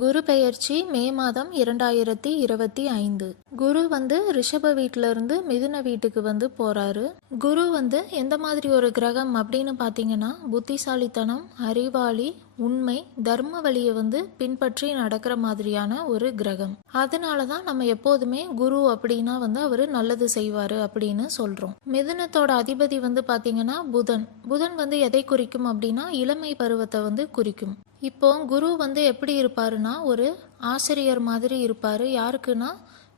குரு பெயர்ச்சி மே மாதம் 2025. குரு ரிஷப வீட்டில இருந்து மிதுன வீட்டுக்கு போறாரு. குரு எந்த மாதிரி ஒரு கிரகம் அப்படின்னு பார்த்தீங்கன்னா, புத்திசாலித்தனம், அறிவாளி, உண்மை, தர்ம வழியை பின்பற்றி நடக்கிற மாதிரியான ஒரு கிரகம். அதனால தான் நம்ம எப்போதுமே குரு அப்படின்னா அவரு நல்லது செய்வாரு அப்படின்னு சொல்றோம். மிதுனத்தோட அதிபதி பார்த்தீங்கன்னா புதன். புதன் எதை குறிக்கும் அப்படின்னா இளமை பருவத்தை குறிக்கும். இப்போ குரு எப்படி இருப்பாருன்னா ஒரு ஆசிரியர் மாதிரி இருப்பாரு. யாருக்குன்னா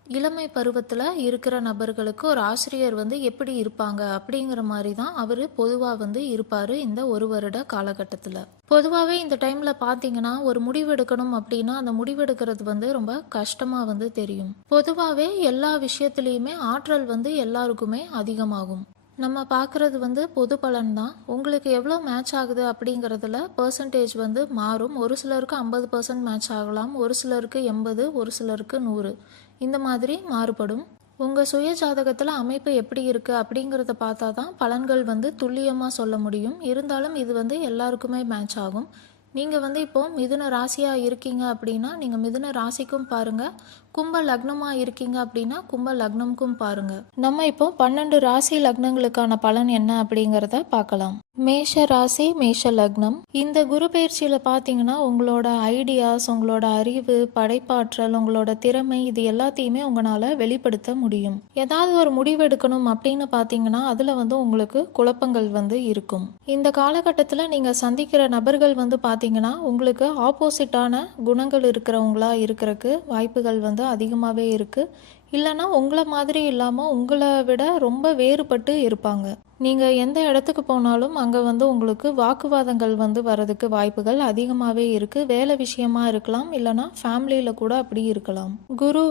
இளமை பருவத்தில் இருக்கிற நபர்களுக்கு ஒரு ஆசிரியர் எப்படி இருப்பாங்க அப்படிங்கிற மாதிரி தான் அவர் பொதுவாக இருப்பார் இந்த ஒரு வருட காலகட்டத்தில். பொதுவாகவே இந்த டைமில் பார்த்தீங்கன்னா ஒரு முடிவெடுக்கணும் அப்படின்னா அந்த முடிவெடுக்கிறது ரொம்ப கஷ்டமாக தெரியும். பொதுவாகவே எல்லா விஷயத்துலேயுமே ஆற்றல் எல்லாருக்குமே அதிகமாகும். நம்ம பார்க்குறது பொது பலன் தான். உங்களுக்கு எவ்வளோ மேட்ச் ஆகுது அப்படிங்கிறதுல பர்சன்டேஜ் மாறும். ஒரு சிலருக்கு 50% மேட்ச் ஆகலாம், ஒரு சிலருக்கு 80, ஒரு சிலருக்கு 100, இந்த மாதிரி மாறுபடும். உங்கள் சுய ஜாதகத்தில் அமைப்பு எப்படி இருக்குது அப்படிங்கிறத பார்த்தா தான் பலன்கள் துல்லியமாக சொல்ல முடியும். இருந்தாலும் இது எல்லாருக்குமே மேட்ச் ஆகும். நீங்கள் இப்போது மிதுன ராசியாக இருக்கீங்க அப்படின்னா நீங்கள் மிதுன ராசிக்கும் பாருங்கள், கும்ப லக்னமாக இருக்கீங்க அப்படின்னா கும்ப லக்னம்க்கும் பாருங்கள். நம்ம இப்போ 12 ராசி லக்னங்களுக்கான பலன் என்ன அப்படிங்கிறத பார்க்கலாம். மேஷ ராசி, மேஷ லக்னம். இந்த குரு பயிற்சியில் பார்த்தீங்கன்னா உங்களோட ஐடியாஸ், உங்களோட அறிவு, படைப்பாற்றல், உங்களோட திறமை, இது எல்லாத்தையுமே உங்களால் வெளிப்படுத்த முடியும். ஏதாவது ஒரு முடிவெடுக்கணும் அப்படின்னு பார்த்தீங்கன்னா அதில் உங்களுக்கு குழப்பங்கள் இருக்கும். இந்த காலகட்டத்தில் நீங்கள் சந்திக்கிற நபர்கள் பார்த்தீங்கன்னா உங்களுக்கு ஆப்போசிட்டான குணங்கள் இருக்கிறவங்களா இருக்கிறதுக்கு வாய்ப்புகள் அதிகமாகவே இருக்குது. இல்லைன்னா உங்களை மாதிரி இல்லாமல் உங்களை விட ரொம்ப வேறுபட்டு இருப்பாங்க. நீங்கள் எந்த இடத்துக்கு போனாலும் அங்கே உங்களுக்கு வாக்குவாதங்கள் வர்றதுக்கு வாய்ப்புகள் அதிகமாகவே இருக்குது. வேலை விஷயமா இருக்கலாம், இல்லைனா ஃபேமிலியில் கூட அப்படி இருக்கலாம். குரு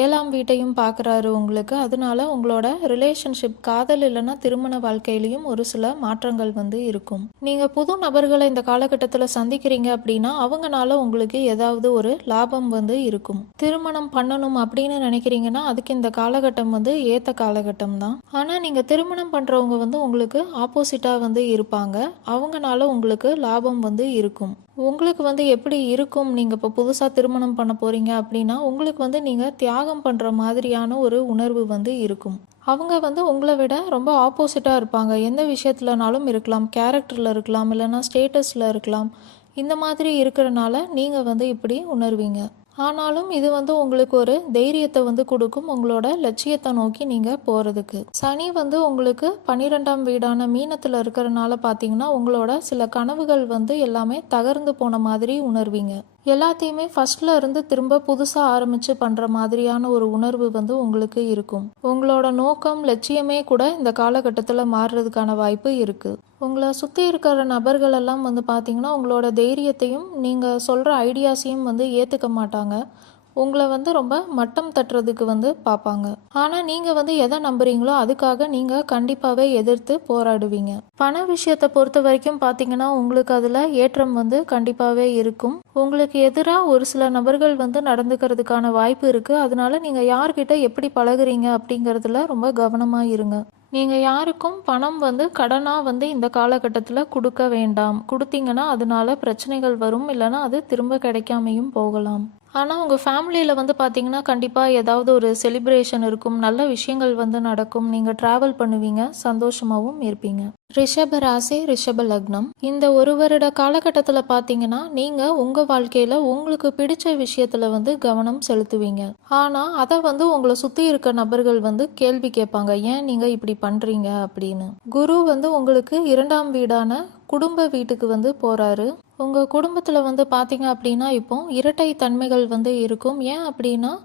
7ஆம் வீட்டையும் பார்க்குறாரு உங்களுக்கு. அதனால உங்களோட ரிலேஷன்ஷிப், காதல் இல்லைனா திருமண வாழ்க்கையிலையும் ஒரு சில மாற்றங்கள் இருக்கும். நீங்கள் புது நபர்களை இந்த காலகட்டத்தில் சந்திக்கிறீங்க அப்படின்னா அவங்கனால உங்களுக்கு ஏதாவது ஒரு லாபம் இருக்கும். திருமணம் பண்ணணும் அப்படின்னு நினைக்கிறீங்கன்னா அதுக்கு இந்த காலகட்டம் ஏற்ற காலகட்டம் தான். ஆனால் நீங்கள் திருமணம் பண்ணுறவங்க உங்களுக்கு ஆப்போசிட்டாக இருப்பாங்க. அவங்கனால உங்களுக்கு லாபம் இருக்கும். உங்களுக்கு எப்படி இருக்கும், நீங்கள் இப்போ புதுசாக திருமணம் பண்ண போகிறீங்க அப்படின்னா உங்களுக்கு நீங்கள் தியாகம் பண்ணுற மாதிரியான ஒரு உணர்வு இருக்கும். அவங்க உங்களை விட ரொம்ப ஆப்போசிட்டாக இருப்பாங்க. எந்த விஷயத்துலனாலும் இருக்கலாம், கேரக்டரில் இருக்கலாம், இல்லைன்னா ஸ்டேட்டஸில் இருக்கலாம். இந்த மாதிரி இருக்கிறனால நீங்கள் இப்படி உணர்வீங்க. ஆனாலும் இது உங்களுக்கு ஒரு தைரியத்தை கொடுக்கும் உங்களோட லட்சியத்தை நோக்கி நீங்கள் போகிறதுக்கு. சனி உங்களுக்கு 12ஆம் வீடான மீனத்தில் இருக்கிறனால பார்த்தீங்கன்னா உங்களோட சில கனவுகள் எல்லாமே தகர்ந்து போன மாதிரி உணர்வீங்க. எல்லாத்தையுமே ஃபர்ஸ்ட்ல இருந்து திரும்ப புதுசாக ஆரம்பித்து பண்ணுற மாதிரியான ஒரு உணர்வு உங்களுக்கு இருக்கும். உங்களோட நோக்கம், லட்சியமே கூட இந்த காலகட்டத்தில் மாறுறதுக்கான வாய்ப்பு இருக்குது. உங்களை சுற்றி இருக்கிற நபர்கள் எல்லாம் பார்த்தீங்கன்னா உங்களோட தைரியத்தையும் நீங்கள் சொல்கிற ஐடியாஸையும் ஏற்றுக்க மாட்டாங்க. உங்களை ரொம்ப மட்டம் தட்டுறதுக்கு பார்ப்பாங்க. ஆனால் நீங்கள் எதை நம்புறீங்களோ அதுக்காக நீங்கள் கண்டிப்பாகவே எதிர்த்து போராடுவீங்க. பண விஷயத்தை பொறுத்த வரைக்கும் பார்த்தீங்கன்னா உங்களுக்கு அதில் ஏற்றம் கண்டிப்பாகவே இருக்கும். உங்களுக்கு எதிராக ஒரு சில நபர்கள் நடந்துக்கிறதுக்கான வாய்ப்பு இருக்குது. அதனால நீங்கள் யார்கிட்ட எப்படி பழகுறீங்க அப்படிங்கிறதுல ரொம்ப கவனமாக இருங்க. நீங்கள் யாருக்கும் பணம் கடனாக இந்த காலகட்டத்தில் கொடுக்க வேண்டாம். கொடுத்தீங்கன்னா அதனால பிரச்சனைகள் வரும், இல்லைன்னா அது திரும்ப கிடைக்காமையும் போகலாம். ஆனால் உங்கள் ஃபேமிலியில் பார்த்தீங்கன்னா கண்டிப்பாக ஏதாவது ஒரு செலிப்ரேஷன் இருக்கும், நல்ல விஷயங்கள் நடக்கும், நீங்கள் ட்ராவல் பண்ணுவீங்க, சந்தோஷமாகவும் இருப்பீங்க. ரிஷப ராசி, ரிஷப லக்னம். இந்த ஒரு வருட காலகட்டத்தில் பார்த்தீங்கன்னா நீங்கள் உங்கள் வாழ்க்கையில் உங்களுக்கு பிடிச்ச விஷயத்தில் கவனம் செலுத்துவீங்க. ஆனால் அதை உங்களை சுற்றி இருக்க நபர்கள் கேள்வி கேட்பாங்க, ஏன் நீங்கள் இப்படி பண்ணுறீங்க அப்படின்னு. குரு உங்களுக்கு 2ஆம் வீடான குடும்ப வீட்டுக்கு போகிறாரு. உங்கள் குடும்பத்தில் பார்த்தீங்க அப்படின்னா இப்போ இரட்டை தன்மைகள் இருக்கும். ஏன் அப்படின்னா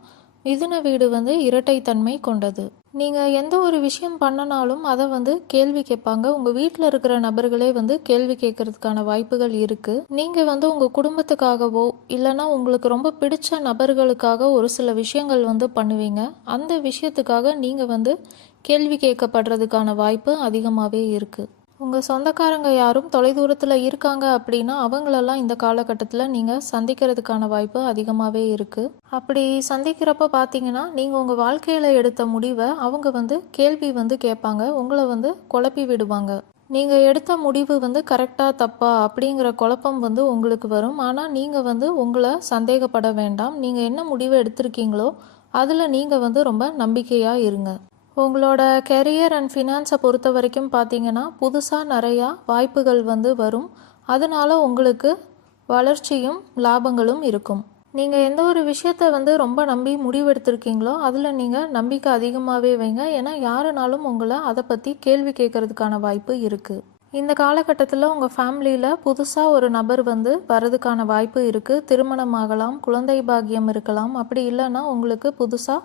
மிதுன வீடு இரட்டை தன்மை கொண்டது. நீங்கள் எந்த ஒரு விஷயம் பண்ணனாலும் அதை கேள்வி கேட்பாங்க. உங்கள் வீட்டில் இருக்கிற நபர்களே கேள்வி கேட்கறதுக்கான வாய்ப்புகள் இருக்குது. நீங்கள் உங்கள் குடும்பத்துக்காகவோ இல்லைன்னா உங்களுக்கு ரொம்ப பிடிச்ச நபர்களுக்காக ஒரு சில விஷயங்கள் பண்ணுவீங்க. அந்த விஷயத்துக்காக நீங்கள் கேள்வி கேட்கப்படுறதுக்கான வாய்ப்பு அதிகமாகவே இருக்குது. உங்கள் சொந்தக்காரங்க யாரும் தொலைதூரத்தில் இருக்காங்க அப்படின்னா அவங்களெல்லாம் இந்த காலகட்டத்தில் நீங்கள் சந்திக்கிறதுக்கான வாய்ப்பு அதிகமாகவே இருக்குது. அப்படி சந்திக்கிறப்ப பார்த்தீங்கன்னா நீங்கள் உங்கள் வாழ்க்கையில் எடுத்த முடிவை அவங்க கேள்வி கேட்பாங்க. உங்களை குழப்பி விடுவாங்க. நீங்கள் எடுத்த முடிவு வந்து கரெக்டாக தப்பா அப்படிங்கிற குழப்பம் வந்து உங்களுக்கு வரும். ஆனால் நீங்கள் வந்து உங்களை சந்தேகப்பட வேண்டாம். நீங்கள் என்ன முடிவு எடுத்திருக்கீங்களோ அதில் நீங்கள் வந்து ரொம்ப நம்பிக்கையாக இருங்க. உங்களோட கெரியர் அண்ட் ஃபினான்ஸை பொறுத்த வரைக்கும் பார்த்தீங்கன்னா புதுசாக நிறையா வாய்ப்புகள் வந்து வரும். அதனால உங்களுக்கு வளர்ச்சியும் லாபங்களும் இருக்கும். நீங்கள் எந்த ஒரு விஷயத்த வந்து ரொம்ப நம்பி முடிவெடுத்திருக்கீங்களோ அதில் நீங்கள் நம்பிக்கை அதிகமாகவே வைங்க. ஏன்னா யாருனாலும் உங்களை அதை பற்றி கேள்வி கேட்கறதுக்கான வாய்ப்பு இருக்குது. இந்த காலகட்டத்தில் உங்கள் ஃபேமிலியில் புதுசாக ஒரு நபர் வந்து வரதுக்கான வாய்ப்பு இருக்குது. திருமணம் ஆகலாம், குழந்தை பாக்கியம் இருக்கலாம், அப்படி இல்லைன்னா உங்களுக்கு புதுசாக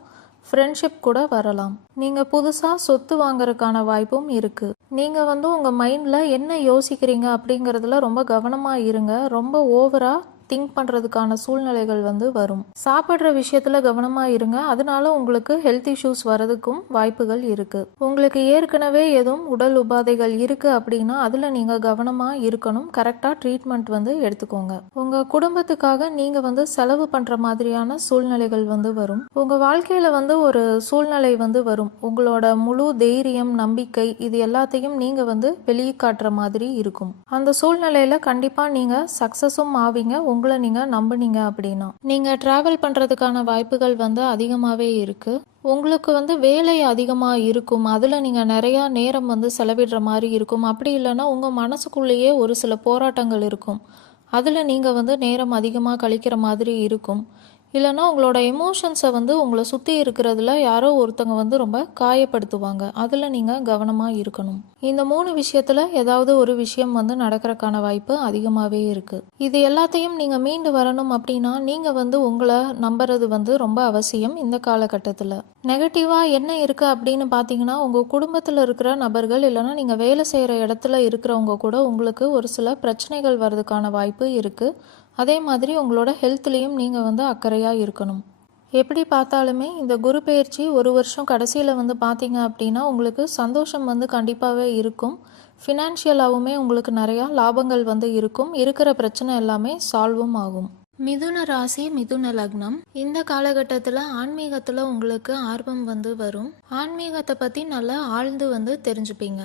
ஃப்ரெண்ட்ஷிப் கூட வரலாம். நீங்கள் புதுசாக சொத்து வாங்குறதுக்கான வாய்ப்பும் இருக்குது. நீங்கள் வந்து உங்கள் மைண்டில் என்ன யோசிக்கிறீங்க அப்படிங்கிறதுல ரொம்ப கவனமாக இருங்க. ரொம்ப ஓவராக திங்க் பண்ணுறதுக்கான சூழ்நிலைகள் வந்து வரும். சாப்பிட்ற விஷயத்தில் கவனமாக இருங்க. அதனால உங்களுக்கு ஹெல்த் இஷ்யூஸ் வரதுக்கும் வாய்ப்புகள் இருக்குது. உங்களுக்கு ஏற்கனவே எதுவும் உடல் உபாதைகள் இருக்குது அப்படின்னா அதில் நீங்கள் கவனமாக இருக்கணும். கரெக்டாக ட்ரீட்மெண்ட் வந்து எடுத்துக்கோங்க. உங்கள் குடும்பத்துக்காக நீங்கள் வந்து செலவு பண்ணுற மாதிரியான சூழ்நிலைகள் வந்து வரும். உங்கள் வாழ்க்கையில் வந்து ஒரு சூழ்நிலை வந்து வரும். உங்களோட முழு தைரியம், நம்பிக்கை இது எல்லாத்தையும் நீங்கள் வந்து வெளியே காட்டுற மாதிரி இருக்கும். அந்த சூழ்நிலையில் கண்டிப்பாக நீங்கள் சக்ஸஸும் ஆவீங்க. உங்களை நீங்கள் நம்புனீங்க அப்படின்னா நீங்கள் ட்ராவல் பண்ணுறதுக்கான வாய்ப்புகள் வந்து அதிகமாகவே இருக்குது. உங்களுக்கு வந்து வேலை அதிகமாக இருக்கும். அதில் நீங்கள் நிறையா நேரம் வந்து செலவிடுற மாதிரி இருக்கும். அப்படி இல்லைன்னா உங்கள் மனசுக்குள்ளேயே ஒரு சில போராட்டங்கள் இருக்கும். அதில் நீங்கள் வந்து நேரம் அதிகமாக கழிக்கிற மாதிரி இருக்கும். இல்லைன்னா உங்களோட எமோஷன்ஸை வந்து உங்களை சுற்றி இருக்கிறதுல யாரோ ஒருத்தங்க வந்து ரொம்ப காயப்படுத்துவாங்க. அதில் நீங்கள் கவனமாக இருக்கணும். இந்த 3 விஷயத்தில் ஏதாவது ஒரு விஷயம் வந்து நடக்கிறதுக்கான வாய்ப்பு அதிகமாகவே இருக்குது. இது எல்லாத்தையும் நீங்கள் மீண்டு வரணும் அப்படின்னா நீங்கள் வந்து உங்களை நம்புறது வந்து ரொம்ப அவசியம். இந்த காலகட்டத்தில் நெகட்டிவாக என்ன இருக்குது அப்படின்னு பார்த்தீங்கன்னா உங்கள் குடும்பத்தில் இருக்கிற நபர்கள் இல்லைன்னா நீங்கள் வேலை செய்கிற இடத்துல இருக்கிறவங்க கூட உங்களுக்கு ஒரு சில பிரச்சனைகள் வர்றதுக்கான வாய்ப்பு இருக்குது. அதே மாதிரி உங்களோட ஹெல்த்லேயும் நீங்கள் வந்து அக்கறையாக இருக்கணும். எப்படி பார்த்தாலுமே இந்த குரு பெயர்ச்சி ஒரு வருஷம் கடைசியில் வந்து பார்த்தீங்க அப்படின்னா உங்களுக்கு சந்தோஷம் வந்து கண்டிப்பாகவே இருக்கும். ஃபினான்ஷியலாகவுமே உங்களுக்கு நிறையா லாபங்கள் வந்து இருக்கும். இருக்கிற பிரச்சனை எல்லாமே சால்வும் ஆகும். மிதுன ராசி, மிதுன லக்னம். இந்த காலகட்டத்தில் ஆன்மீகத்தில் உங்களுக்கு ஆர்வம் வந்து வரும். ஆன்மீகத்தை பற்றி நல்லா ஆழ்ந்து வந்து தெரிஞ்சுப்பீங்க.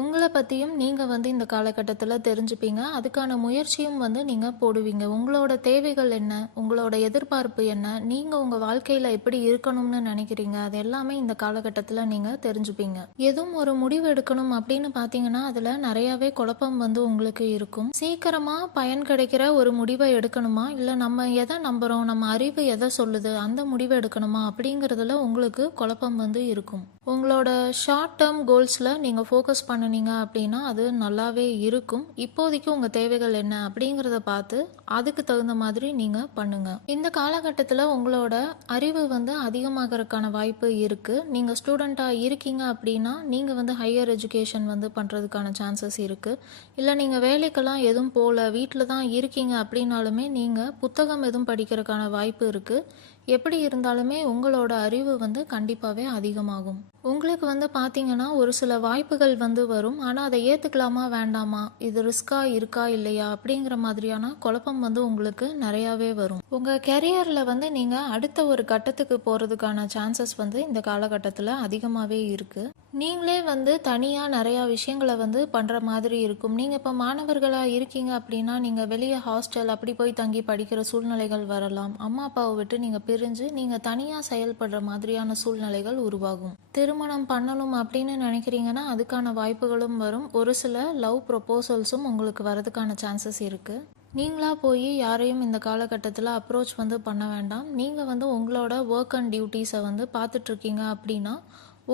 உங்களை பற்றியும் நீங்கள் வந்து இந்த காலகட்டத்தில் தெரிஞ்சுப்பீங்க. அதுக்கான முயற்சியும் வந்து நீங்கள் போடுவீங்க. உங்களோட தேவைகள் என்ன, உங்களோட எதிர்பார்ப்பு என்ன, நீங்கள் உங்கள் வாழ்க்கையில் எப்படி இருக்கணும்னு நினைக்கிறீங்க, அது எல்லாமே இந்த காலகட்டத்தில் நீங்கள் தெரிஞ்சுப்பீங்க. எதுவும் ஒரு முடிவு எடுக்கணும் அப்படின்னு பார்த்தீங்கன்னா அதில் நிறையாவே குழப்பம் வந்து உங்களுக்கு இருக்கும். சீக்கிரமாக பயன் கிடைக்கிற ஒரு முடிவை எடுக்கணுமா, இல்லை நம்ம எதை நம்புகிறோம், நம்ம அறிவு எதை சொல்லுது, அந்த முடிவை எடுக்கணுமா அப்படிங்கிறதுல உங்களுக்கு குழப்பம் வந்து இருக்கும். உங்களோட ஷார்ட் டேர்ம் கோல்ஸில் நீங்கள் ஃபோக்கஸ் பண்ணினீங்க அப்படின்னா அது நல்லாவே இருக்கும். இப்போதைக்கு உங்கள் தேவைகள் என்ன அப்படிங்கிறத பார்த்து அதுக்கு தகுந்த மாதிரி நீங்கள் பண்ணுங்கள். இந்த காலகட்டத்தில் உங்களோட அறிவு வந்து அதிகமாகறதுக்கான வாய்ப்பு இருக்குது. நீங்கள் ஸ்டூடெண்ட்டாக இருக்கீங்க அப்படின்னா நீங்கள் வந்து ஹையர் எஜுகேஷன் வந்து பண்ணுறதுக்கான சான்சஸ் இருக்குது. இல்லை நீங்கள் வேலைக்கெல்லாம் எதுவும் போகல, வீட்டில் தான் இருக்கீங்க அப்படின்னாலுமே நீங்கள் புத்தகம் எதுவும் படிக்கிறதுக்கான வாய்ப்பு இருக்குது. எப்படி இருந்தாலுமே உங்களோட அறிவு வந்து கண்டிப்பாகவே அதிகமாகும். உங்களுக்கு வந்து பார்த்தீங்கன்னா ஒரு சில வாய்ப்புகள் வந்து வரும். ஆனால் அதை ஏற்றுக்கலாமா வேண்டாமா, இது ரிஸ்காக இருக்கா இல்லையா அப்படிங்கிற மாதிரியான குழப்பம் வந்து உங்களுக்கு நிறையாவே வரும். உங்கள் கெரியரில் வந்து நீங்கள் அடுத்த ஒரு கட்டத்துக்கு போகிறதுக்கான சான்சஸ் வந்து இந்த காலகட்டத்தில் அதிகமாகவே இருக்குது. நீங்களே வந்து தனியாக நிறையா விஷயங்களை வந்து பண்ணுற மாதிரி இருக்கும். நீங்கள் இப்போ மாணவர்களாக இருக்கீங்க அப்படின்னா நீங்கள் வெளியே ஹாஸ்டல் அப்படி போய் தங்கி படிக்கிற சூழ்நிலைகள் வரலாம். அம்மா அப்பாவை விட்டு நீங்கள் பிரிஞ்சு நீங்கள் தனியாக செயல்படுற மாதிரியான சூழ்நிலைகள் உருவாகும். திருமணம் பண்ணணும் அப்படின்னு நினைக்கிறீங்கன்னா அதுக்கான வாய்ப்புகளும் வரும். ஒரு சில லவ் ப்ரொபோசல்ஸும் உங்களுக்கு வரதுக்கான சான்சஸ் இருக்குது. நீங்களாக போய் யாரையும் இந்த காலகட்டத்தில் அப்ரோச் வந்து பண்ண வேண்டாம். நீங்கள் வந்து உங்களோட ஒர்க் அண்ட் டியூட்டிஸை வந்து பார்த்துட்ருக்கீங்க அப்படின்னா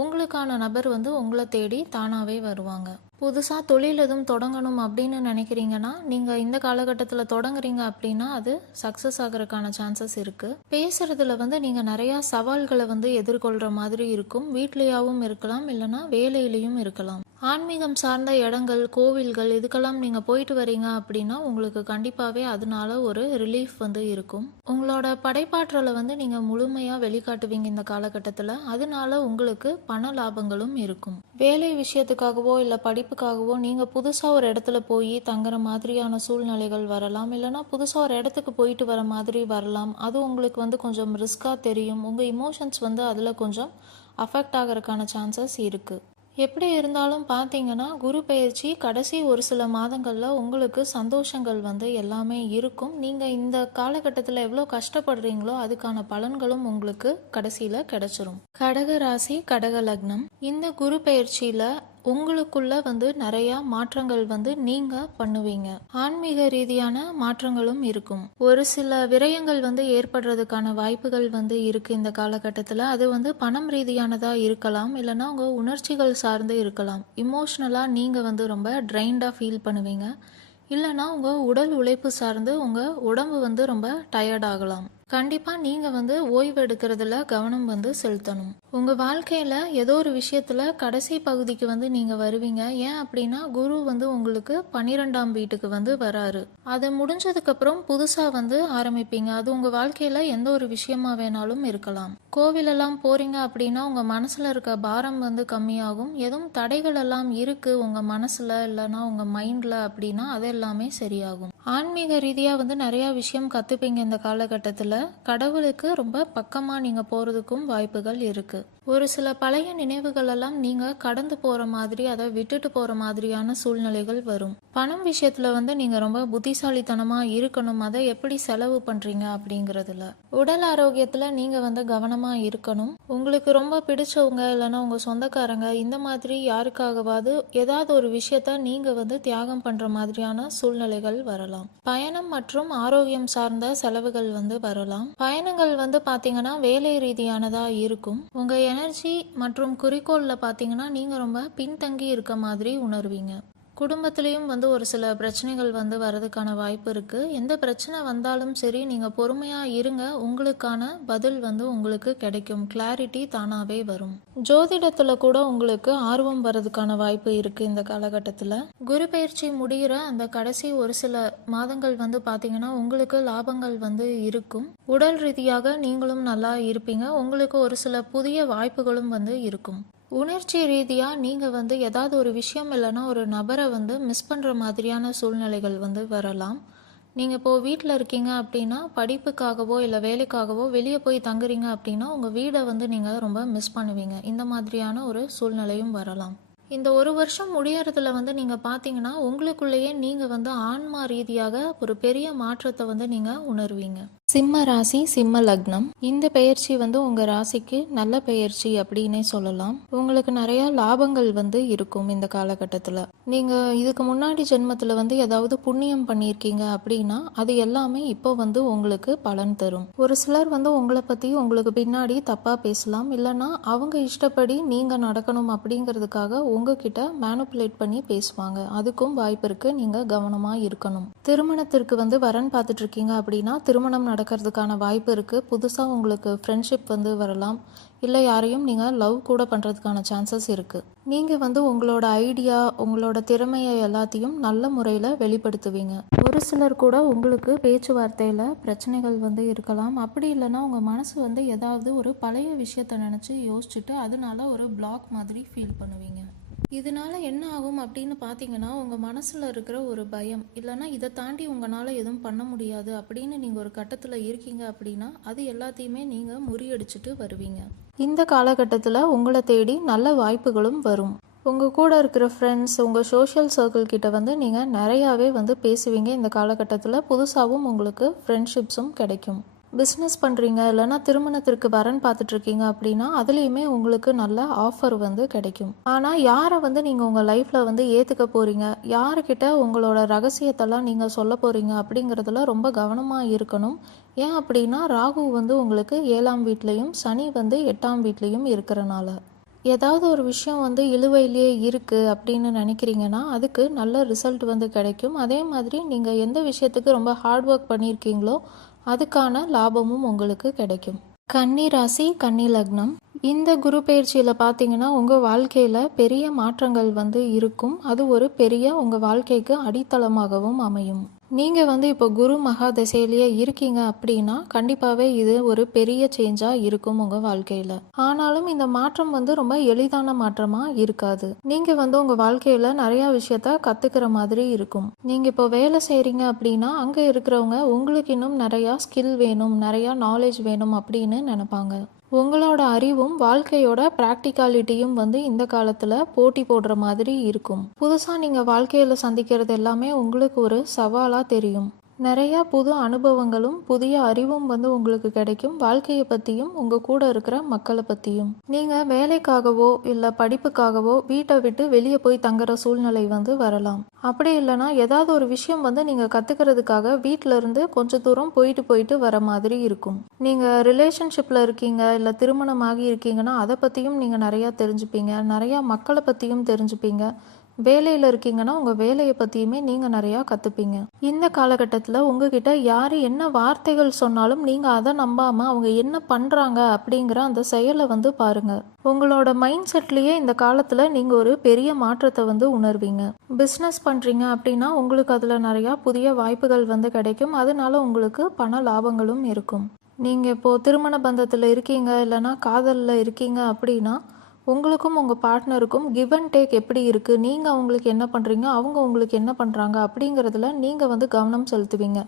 உங்களுக்கான நபர் வந்து உங்களை தேடி தானாகவே வருவாங்க. புதுசாக தொழில் எதுவும் தொடங்கணும் அப்படின்னு நினைக்கிறீங்கன்னா நீங்கள் இந்த காலகட்டத்தில் தொடங்குறீங்க அப்படின்னா அது சக்ஸஸ் ஆகிறதுக்கான சான்சஸ் இருக்குது. பேசுகிறதுல வந்து நீங்கள் நிறையா சவால்களை வந்து எதிர்கொள்கிற மாதிரி இருக்கும். வீட்லேயாவும் இருக்கலாம், இல்லைனா வேலையிலையும் இருக்கலாம். ஆன்மீகம் சார்ந்த இடங்கள், கோவில்கள் இதுக்கெல்லாம் நீங்கள் போயிட்டு வரீங்க அப்படின்னா உங்களுக்கு கண்டிப்பாகவே அதனால ஒரு ரிலீஃப் வந்து இருக்கும். உங்களோட படைப்பாற்றலை வந்து நீங்கள் முழுமையாக வெளிக்காட்டுவீங்க இந்த காலகட்டத்தில். அதனால உங்களுக்கு பண லாபங்களும் இருக்கும். வேலை விஷயத்துக்காகவோ இல்லை படிப்புக்காகவோ நீங்கள் புதுசாக ஒரு இடத்துல போய் தங்குற மாதிரியான சூழ்நிலைகள் வரலாம். இல்லைனா புதுசாக ஒரு இடத்துக்கு போயிட்டு வர மாதிரி வரலாம். அது உங்களுக்கு வந்து கொஞ்சம் ரிஸ்காக தெரியும். உங்கள் இமோஷன்ஸ் வந்து அதில் கொஞ்சம் அஃபெக்ட் ஆகிறதுக்கான சான்சஸ் இருக்குது. எப்படி இருந்தாலும் பார்த்தீங்கன்னா, குரு பெயர்ச்சி கடைசி ஒரு சில மாதங்கள்ல உங்களுக்கு சந்தோஷங்கள் வந்து எல்லாமே இருக்கும். நீங்க இந்த காலகட்டத்துல எவ்வளோ கஷ்டப்படுறீங்களோ, அதுக்கான பலன்களும் உங்களுக்கு கடைசியில கிடைச்சிரும். கடக ராசி, கடக லக்னம். இந்த குரு பெயர்ச்சியில உங்களுக்குள்ள வந்து நிறைய மாற்றங்கள் வந்து நீங்க பண்ணுவீங்க. ஆன்மீக ரீதியான மாற்றங்களும் இருக்கும். ஒரு சில விரயங்கள் வந்து ஏற்படுறதுக்கான வாய்ப்புகள் வந்து இருக்கு இந்த காலகட்டத்தில். அது வந்து பணம் ரீதியானதா இருக்கலாம், இல்லைன்னா உங்க உணர்ச்சிகள் சார்ந்து இருக்கலாம். இமோஷ்னலா நீங்க வந்து ரொம்ப ட்ரைன்டா ஃபீல் பண்ணுவீங்க, இல்லைன்னா உங்க உடல் உழைப்பு சார்ந்து உங்க உடம்பு வந்து ரொம்ப டயர்ட் ஆகலாம். கண்டிப்பா நீங்க வந்து ஓய்வு எடுக்கிறதுல கவனம் வந்து செலுத்தணும். உங்க வாழ்க்கையில ஏதோ ஒரு விஷயத்துல கடைசி பகுதிக்கு வந்து நீங்க வருவீங்க. ஏன் அப்படின்னா, குரு வந்து உங்களுக்கு 12ஆம் வீட்டுக்கு வந்து வராரு. அது முடிஞ்சதுக்கு அப்புறம் புதுசா வந்து ஆரம்பிப்பீங்க. அது உங்க வாழ்க்கையில எந்த ஒரு விஷயமா வேணாலும் இருக்கலாம். கோவிலெல்லாம் போறீங்க அப்படின்னா உங்க மனசுல இருக்க பாரம் வந்து கம்மியாகும். எதுவும் தடைகள் எல்லாம் இருக்கு உங்க மனசுல, இல்லைன்னா உங்க மைண்ட்ல அப்படின்னா அது எல்லாமே சரியாகும். ஆன்மீக ரீதியா வந்து நிறைய விஷயம் கத்துப்பீங்க இந்த காலகட்டத்துல. கடவுளுக்கு ரொம்ப பக்கமா நீங்க போறதுக்கும் வாய்ப்புகள் இருக்கு. ஒரு சில பழைய நினைவுகள் எல்லாம் நீங்க கடந்து போற மாதிரி, அதை விட்டுட்டு போற மாதிரியான சூழ்நிலைகள் வரும். பணம் விஷயத்துல வந்து நீங்க ரொம்ப புத்திசாலித்தனமா இருக்கணும். அதை எப்படி செலவு பண்றீங்க அப்படிங்கறதுல. உடல் ஆரோக்கியத்துல நீங்க வந்து கவனமா இருக்கணும். உங்களுக்கு ரொம்ப பிடிச்சவங்க, இல்லைன்னா உங்க சொந்தக்காரங்க, இந்த மாதிரி யாருக்காகவாது ஏதாவது ஒரு விஷயத்த நீங்க வந்து தியாகம் பண்ற மாதிரியான சூழ்நிலைகள் வரலாம். பயணம் மற்றும் ஆரோக்கியம் சார்ந்த செலவுகள் வந்து வரலாம். பயணங்கள் வந்து பாத்தீங்கன்னா வேலை ரீதியானதா இருக்கும். உங்க எனர்ஜி மற்றும் குறிக்கோள்ல பாத்தீங்கன்னா நீங்க ரொம்ப பின்தங்கி இருக்க மாதிரி உணர்வீங்க. குடும்பத்திலையும் வந்து ஒரு சில பிரச்சனைகள் வந்து வரதுக்கான வாய்ப்பு இருக்கு. எந்த பிரச்சனை வந்தாலும் சரி, நீங்க பொறுமையா இருங்க. உங்களுக்கான பதில் வந்து உங்களுக்கு கிடைக்கும். கிளாரிட்டி தானாவே வரும். ஜோதிடத்துல கூட உங்களுக்கு ஆர்வம் வர்றதுக்கான வாய்ப்பு இருக்கு இந்த காலகட்டத்துல. குரு பயிற்சி முடிகிற அந்த கடைசி ஒரு சில மாதங்கள் வந்து பாத்தீங்கன்னா உங்களுக்கு லாபங்கள் வந்து இருக்கும். உடல் ரீதியாக நீங்களும் நல்லா இருப்பீங்க. உங்களுக்கு ஒரு சில புதிய வாய்ப்புகளும் வந்து இருக்கும். உணர்ச்சி ரீதியாக நீங்கள் வந்து ஏதாவது ஒரு விஷயம் இல்லைன்னா ஒரு நபரை வந்து மிஸ் பண்ணுற மாதிரியான சூழ்நிலைகள் வந்து வரலாம். நீங்கள் இப்போது வீட்டில் இருக்கீங்க அப்படின்னா, படிப்புக்காகவோ இல்லை வேலைக்காகவோ வெளியே போய் தங்குறீங்க அப்படின்னா உங்கள் வீடை வந்து நீங்கள் ரொம்ப மிஸ் பண்ணுவீங்க. இந்த மாதிரியான ஒரு சூழ்நிலையும் வரலாம். இந்த ஒரு வருஷம் முடியறதுல வந்து நீங்கள் பார்த்தீங்கன்னா உங்களுக்குள்ளேயே நீங்கள் வந்து ஆன்மா ரீதியாக ஒரு பெரிய மாற்றத்தை வந்து நீங்கள் உணர்வீங்க. சிம்ம ராசி, சிம்ம லக்னம். இந்த பெயர்ச்சி வந்து உங்க ராசிக்கு நல்ல பெயர்ச்சி அப்படின்னே சொல்லலாம். உங்களுக்கு நிறைய லாபங்கள் வந்து இருக்கும் இந்த காலகட்டத்துல. நீங்க இதுக்கு முன்னாடி ஜென்மத்துல வந்து ஏதாவது புண்ணியம் பண்ணியிருக்கீங்க அப்படின்னா அது எல்லாமே இப்போ வந்து உங்களுக்கு பலன் தரும். ஒரு சிலர் வந்து உங்களை பத்தி உங்களுக்கு பின்னாடி தப்பா பேசலாம், இல்லைன்னா அவங்க இஷ்டப்படி நீங்க நடக்கணும் அப்படிங்கிறதுக்காக உங்ககிட்ட மேனுப்புலேட் பண்ணி பேசுவாங்க. அதுக்கும் வாய்ப்பு இருக்கு. நீங்க கவனமா இருக்கணும். திருமணத்திற்கு வந்து வரன் பார்த்துட்டு இருக்கீங்க அப்படின்னா திருமணம் நடக்கிறதுக்கான வாய்ப்பு இருக்குது. புதுசாக உங்களுக்கு ஃப்ரெண்ட்ஷிப் வந்து வரலாம், இல்லை யாரையும் நீங்கள் லவ் கூட பண்ணுறதுக்கான சான்சஸ் இருக்குது. நீங்கள் வந்து உங்களோட ஐடியா, உங்களோட திறமையை எல்லாத்தையும் நல்ல முறையில் வெளிப்படுத்துவீங்க. ஒரு சிலர் கூட உங்களுக்கு பேச்சுவார்த்தையில் பிரச்சனைகள் வந்து இருக்கலாம். அப்படி இல்லைன்னா உங்கள் மனசு வந்து ஏதாவது ஒரு பழைய விஷயத்தை நினச்சி யோசிச்சுட்டு அதனால ஒரு பிளாக் மாதிரி ஃபீல் பண்ணுவீங்க. இதனால என்ன ஆகும் அப்படின்னு பார்த்தீங்கன்னா, உங்கள் மனசில் இருக்கிற ஒரு பயம், இல்லைன்னா இதை தாண்டி உங்களால் எதுவும் பண்ண முடியாது அப்படின்னு நீங்கள் ஒரு கட்டத்தில் இருக்கீங்க அப்படின்னா அது எல்லாத்தையுமே நீங்கள் முறியடிச்சிட்டு வருவீங்க. இந்த காலகட்டத்தில் உங்களை தேடி நல்ல வாய்ப்புகளும் வரும். உங்கள் கூட இருக்கிற ஃப்ரெண்ட்ஸ், உங்கள் சோஷியல் சர்க்கிள் கிட்ட வந்து நீங்கள் நிறையாவே வந்து பேசுவீங்க. இந்த காலகட்டத்தில் புதுசாகவும் உங்களுக்கு ஃப்ரெண்ட்ஷிப்ஸும் கிடைக்கும். பிஸ்னஸ் பண்ணுறீங்க, இல்லைன்னா திருமணத்திற்கு வரன் பார்த்துட்ருக்கீங்க அப்படின்னா அதுலேயுமே உங்களுக்கு நல்ல ஆஃபர் வந்து கிடைக்கும். ஆனால் யாரை வந்து நீங்கள் உங்கள் லைஃப்பில் வந்து ஏற்றுக்க போகிறீங்க, யாருக்கிட்ட உங்களோட ரகசியத்தெல்லாம் நீங்கள் சொல்ல போகிறீங்க அப்படிங்கிறதுல ரொம்ப கவனமாக இருக்கணும். ஏன் அப்படின்னா ராகு வந்து உங்களுக்கு 7ஆம் வீட்லேயும் சனி வந்து 8ஆம் வீட்லேயும் இருக்கிறனால. ஏதாவது ஒரு விஷயம் வந்து இழுவையிலேயே இருக்குது அப்படின்னு நினைக்கிறீங்கன்னா அதுக்கு நல்ல ரிசல்ட் வந்து கிடைக்கும். அதே மாதிரி நீங்கள் எந்த விஷயத்துக்கு ரொம்ப ஹார்ட் ஒர்க் பண்ணியிருக்கீங்களோ அதுக்கான லாபமும் உங்களுக்கு கிடைக்கும். கன்னி ராசி, கன்னி லக்னம். இந்த குரு பயிற்சியில் பார்த்தீங்கன்னா உங்கள் வாழ்க்கையில் பெரிய மாற்றங்கள் வந்து இருக்கும். அது ஒரு பெரிய உங்கள் வாழ்க்கைக்கு அடித்தளமாகவும் அமையும். நீங்கள் வந்து இப்போ குரு மகா திசையிலேயே இருக்கீங்க அப்படின்னா கண்டிப்பாகவே இது ஒரு பெரிய சேஞ்சாக இருக்கும் உங்கள் வாழ்க்கையில். ஆனாலும் இந்த மாற்றம் வந்து ரொம்ப எளிதான மாற்றமாக இருக்காது. நீங்கள் வந்து உங்கள் வாழ்க்கையில் நிறையா விஷயத்த கற்றுக்கிற மாதிரி இருக்கும். நீங்கள் இப்போ வேலை செய்கிறீங்க அப்படின்னா அங்கே இருக்கிறவங்க உங்களுக்கு இன்னும் நிறையா ஸ்கில் வேணும், நிறையா நாலேஜ் வேணும் அப்படின்னு நினைப்பாங்க. உங்களோட அறிவும் வாழ்க்கையோட ப்ராக்டிகாலிட்டியும் வந்து இந்த காலத்தில் போட்டி போடுற மாதிரி இருக்கும். புதுசாக நீங்கள் வாழ்க்கையில் சந்திக்கிறது எல்லாமே உங்களுக்கு ஒரு சவாலாக தெரியும். நிறையா புது அனுபவங்களும் புதிய அறிவும் வந்து உங்களுக்கு கிடைக்கும். வாழ்க்கையை பற்றியும் உங்கள் கூட இருக்கிற மக்களை பற்றியும். நீங்கள் வேலைக்காகவோ இல்லை படிப்புக்காகவோ வீட்டை விட்டு வெளியே போய் தங்குற சூழ்நிலை வந்து வரலாம். அப்படி இல்லைனா ஏதாவது ஒரு விஷயம் வந்து நீங்கள் கற்றுக்கிறதுக்காக வீட்டில இருந்து கொஞ்சம் தூரம் போயிட்டு வர மாதிரி இருக்கும். நீங்கள் ரிலேஷன்ஷிப்பில் இருக்கீங்க இல்லை திருமணமாகி இருக்கீங்கன்னா அதை பற்றியும் நீங்கள் நிறையா தெரிஞ்சுப்பீங்க. நிறையா மக்களை பற்றியும் தெரிஞ்சுப்பீங்க. வேலையில் இருக்கீங்கன்னா உங்கள் வேலையை பற்றியுமே நீங்கள் நிறையா கற்றுப்பீங்க. இந்த காலகட்டத்தில் உங்ககிட்ட யார் என்ன வார்த்தைகள் சொன்னாலும் நீங்கள் அதை நம்பாமல் அவங்க என்ன பண்ணுறாங்க அப்படிங்கிற அந்த செயலை வந்து பாருங்கள். உங்களோட மைண்ட் செட்லேயே இந்த காலத்தில் நீங்கள் ஒரு பெரிய மாற்றத்தை வந்து உணர்வீங்க. பிஸ்னஸ் பண்ணுறீங்க அப்படின்னா உங்களுக்கு அதில் நிறையா புதிய வாய்ப்புகள் வந்து கிடைக்கும். அதனால உங்களுக்கு பண லாபங்களும் இருக்கும். நீங்கள் இப்போது திருமண பந்தத்தில் இருக்கீங்க இல்லைனா காதலில் இருக்கீங்க அப்படின்னா உங்களுக்கும் உங்கள் பார்ட்னருக்கும் கிவ் அண்ட் டேக் எப்படி இருக்குது, நீங்கள் அவங்களுக்கு என்ன பண்ணுறீங்க, அவங்க உங்களுக்கு என்ன பண்ணுறாங்க அப்படிங்கிறதுல நீங்கள் வந்து கவனம் செலுத்துவீங்க.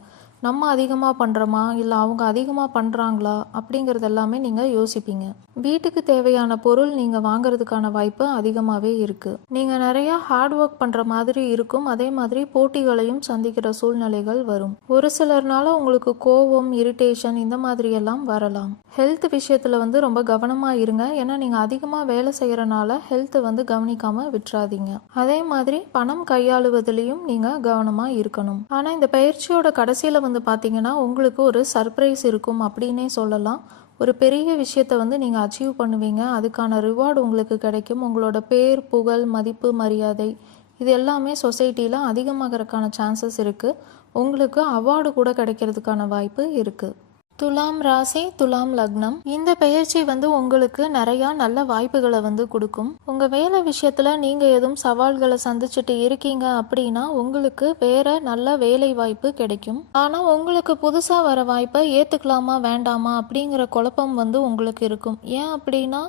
நம்ம அதிகமாக பண்ணுறோமா இல்லை அவங்க அதிகமாக பண்ணுறாங்களா அப்படிங்கிறது எல்லாமே நீங்கள் யோசிப்பீங்க. வீட்டுக்கு தேவையான பொருள் நீங்கள் வாங்குறதுக்கான வாய்ப்பு அதிகமாகவே இருக்குது. நீங்கள் நிறையா ஹார்ட் ஒர்க் பண்ணுற மாதிரி இருக்கும். அதே மாதிரி போட்டிகளையும் சந்திக்கிற சூழ்நிலைகள் வரும். ஒரு சிலர்னால உங்களுக்கு கோபம், இரிட்டேஷன் இந்த மாதிரி எல்லாம் வரலாம். ஹெல்த் விஷயத்தில் வந்து ரொம்ப கவனமாக இருங்க. ஏன்னா நீங்கள் அதிகமாக வேலை செய்கிறனால ஹெல்த்தை வந்து கவனிக்காமல் விட்டுறாதீங்க. அதே மாதிரி பணம் கையாளுவதிலையும் நீங்கள் கவனமாக இருக்கணும். ஆனால் இந்த பயிற்சியோட கடைசியில் வந்து பார்த்தீங்கன்னா உங்களுக்கு ஒரு சர்ப்ரைஸ் இருக்கும் அப்படின்னே சொல்லலாம். ஒரு பெரிய விஷயத்தை வந்து நீங்கள் அச்சீவ் பண்ணுவீங்க. அதுக்கான ரிவார்டு உங்களுக்கு கிடைக்கும். உங்களோட பேர், புகழ், மதிப்பு, மரியாதை இது எல்லாமே சொசைட்டியில் அதிகமாகறதுக்கான சான்சஸ் இருக்குது. உங்களுக்கு அவார்டு கூட கிடைக்கிறதுக்கான வாய்ப்பு இருக்குது. துலாம் ராசி, துலாம் லக்னம். இந்த பெயர்ச்சி வந்து உங்களுக்கு நிறையா நல்ல வாய்ப்புகளை வந்து கொடுக்கும். உங்கள் வேலை விஷயத்தில் நீங்கள் எதுவும் சவால்களை சந்திச்சுட்டு இருக்கீங்க அப்படின்னா உங்களுக்கு வேற நல்ல வேலை வாய்ப்பு கிடைக்கும். ஆனால் உங்களுக்கு புதுசாக வர வாய்ப்பை ஏற்றுக்கலாமா வேண்டாமா அப்படிங்கிற குழப்பம் வந்து உங்களுக்கு இருக்கும். ஏன் அப்படின்னா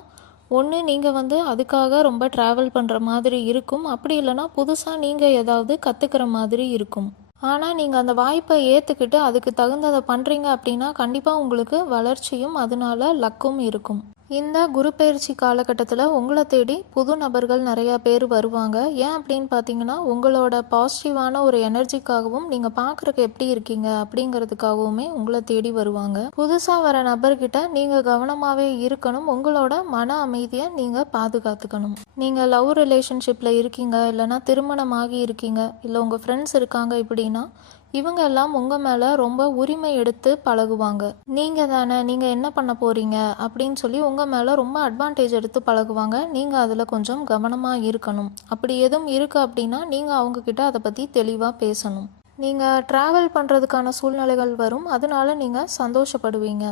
ஒன்று நீங்கள் வந்து அதுக்காக ரொம்ப ட்ராவல் பண்ணுற மாதிரி இருக்கும். அப்படி இல்லைன்னா புதுசாக நீங்கள் ஏதாவது கற்றுக்கிற மாதிரி இருக்கும். ஆனால் நீங்கள் அந்த வாய்ப்பை ஏற்றுக்கிட்டு அதுக்கு தகுந்ததை பண்ணுறீங்க அப்படின்னா கண்டிப்பாக உங்களுக்கு வளர்ச்சியும் அதனால லக்கும் இருக்கும். இந்த குரு பயிற்சி காலகட்டத்தில் உங்களை தேடி புது நபர்கள் நிறையா பேர் வருவாங்க. ஏன் அப்படின்னு பார்த்தீங்கன்னா உங்களோட பாசிட்டிவான ஒரு எனர்ஜிக்காகவும் நீங்கள் பார்க்குறக்கு எப்படி இருக்கீங்க அப்படிங்கிறதுக்காகவுமே உங்களை தேடி வருவாங்க. புதுசாக வர நபர்கிட்ட நீங்கள் கவனமாகவே இருக்கணும். உங்களோட மன அமைதியை நீங்கள் பாதுகாத்துக்கணும். நீங்கள் லவ் ரிலேஷன்ஷிப்பில் இருக்கீங்க இல்லைனா திருமணமாகி இருக்கீங்க இல்லை உங்கள் ஃப்ரெண்ட்ஸ் இருக்காங்க இப்படின்னா இவங்க எல்லாம் உங்கள் மேலே ரொம்ப உரிமை எடுத்து பழகுவாங்க. நீங்கள் தானே, நீங்கள் என்ன பண்ண போகிறீங்க அப்படின்னு சொல்லி உங்கள் மேலே ரொம்ப அட்வான்டேஜ் எடுத்து பழகுவாங்க. நீங்கள் அதில் கொஞ்சம் கவனமாக இருக்கணும். அப்படி எதுவும் இருக்குது அப்படின்னா நீங்கள் அவங்கக்கிட்ட அதை பற்றி தெளிவாக பேசணும். நீங்கள் ட்ராவல் பண்ணுறதுக்கான சூழ்நிலைகள் வரும். அதனால நீங்கள் சந்தோஷப்படுவீங்க.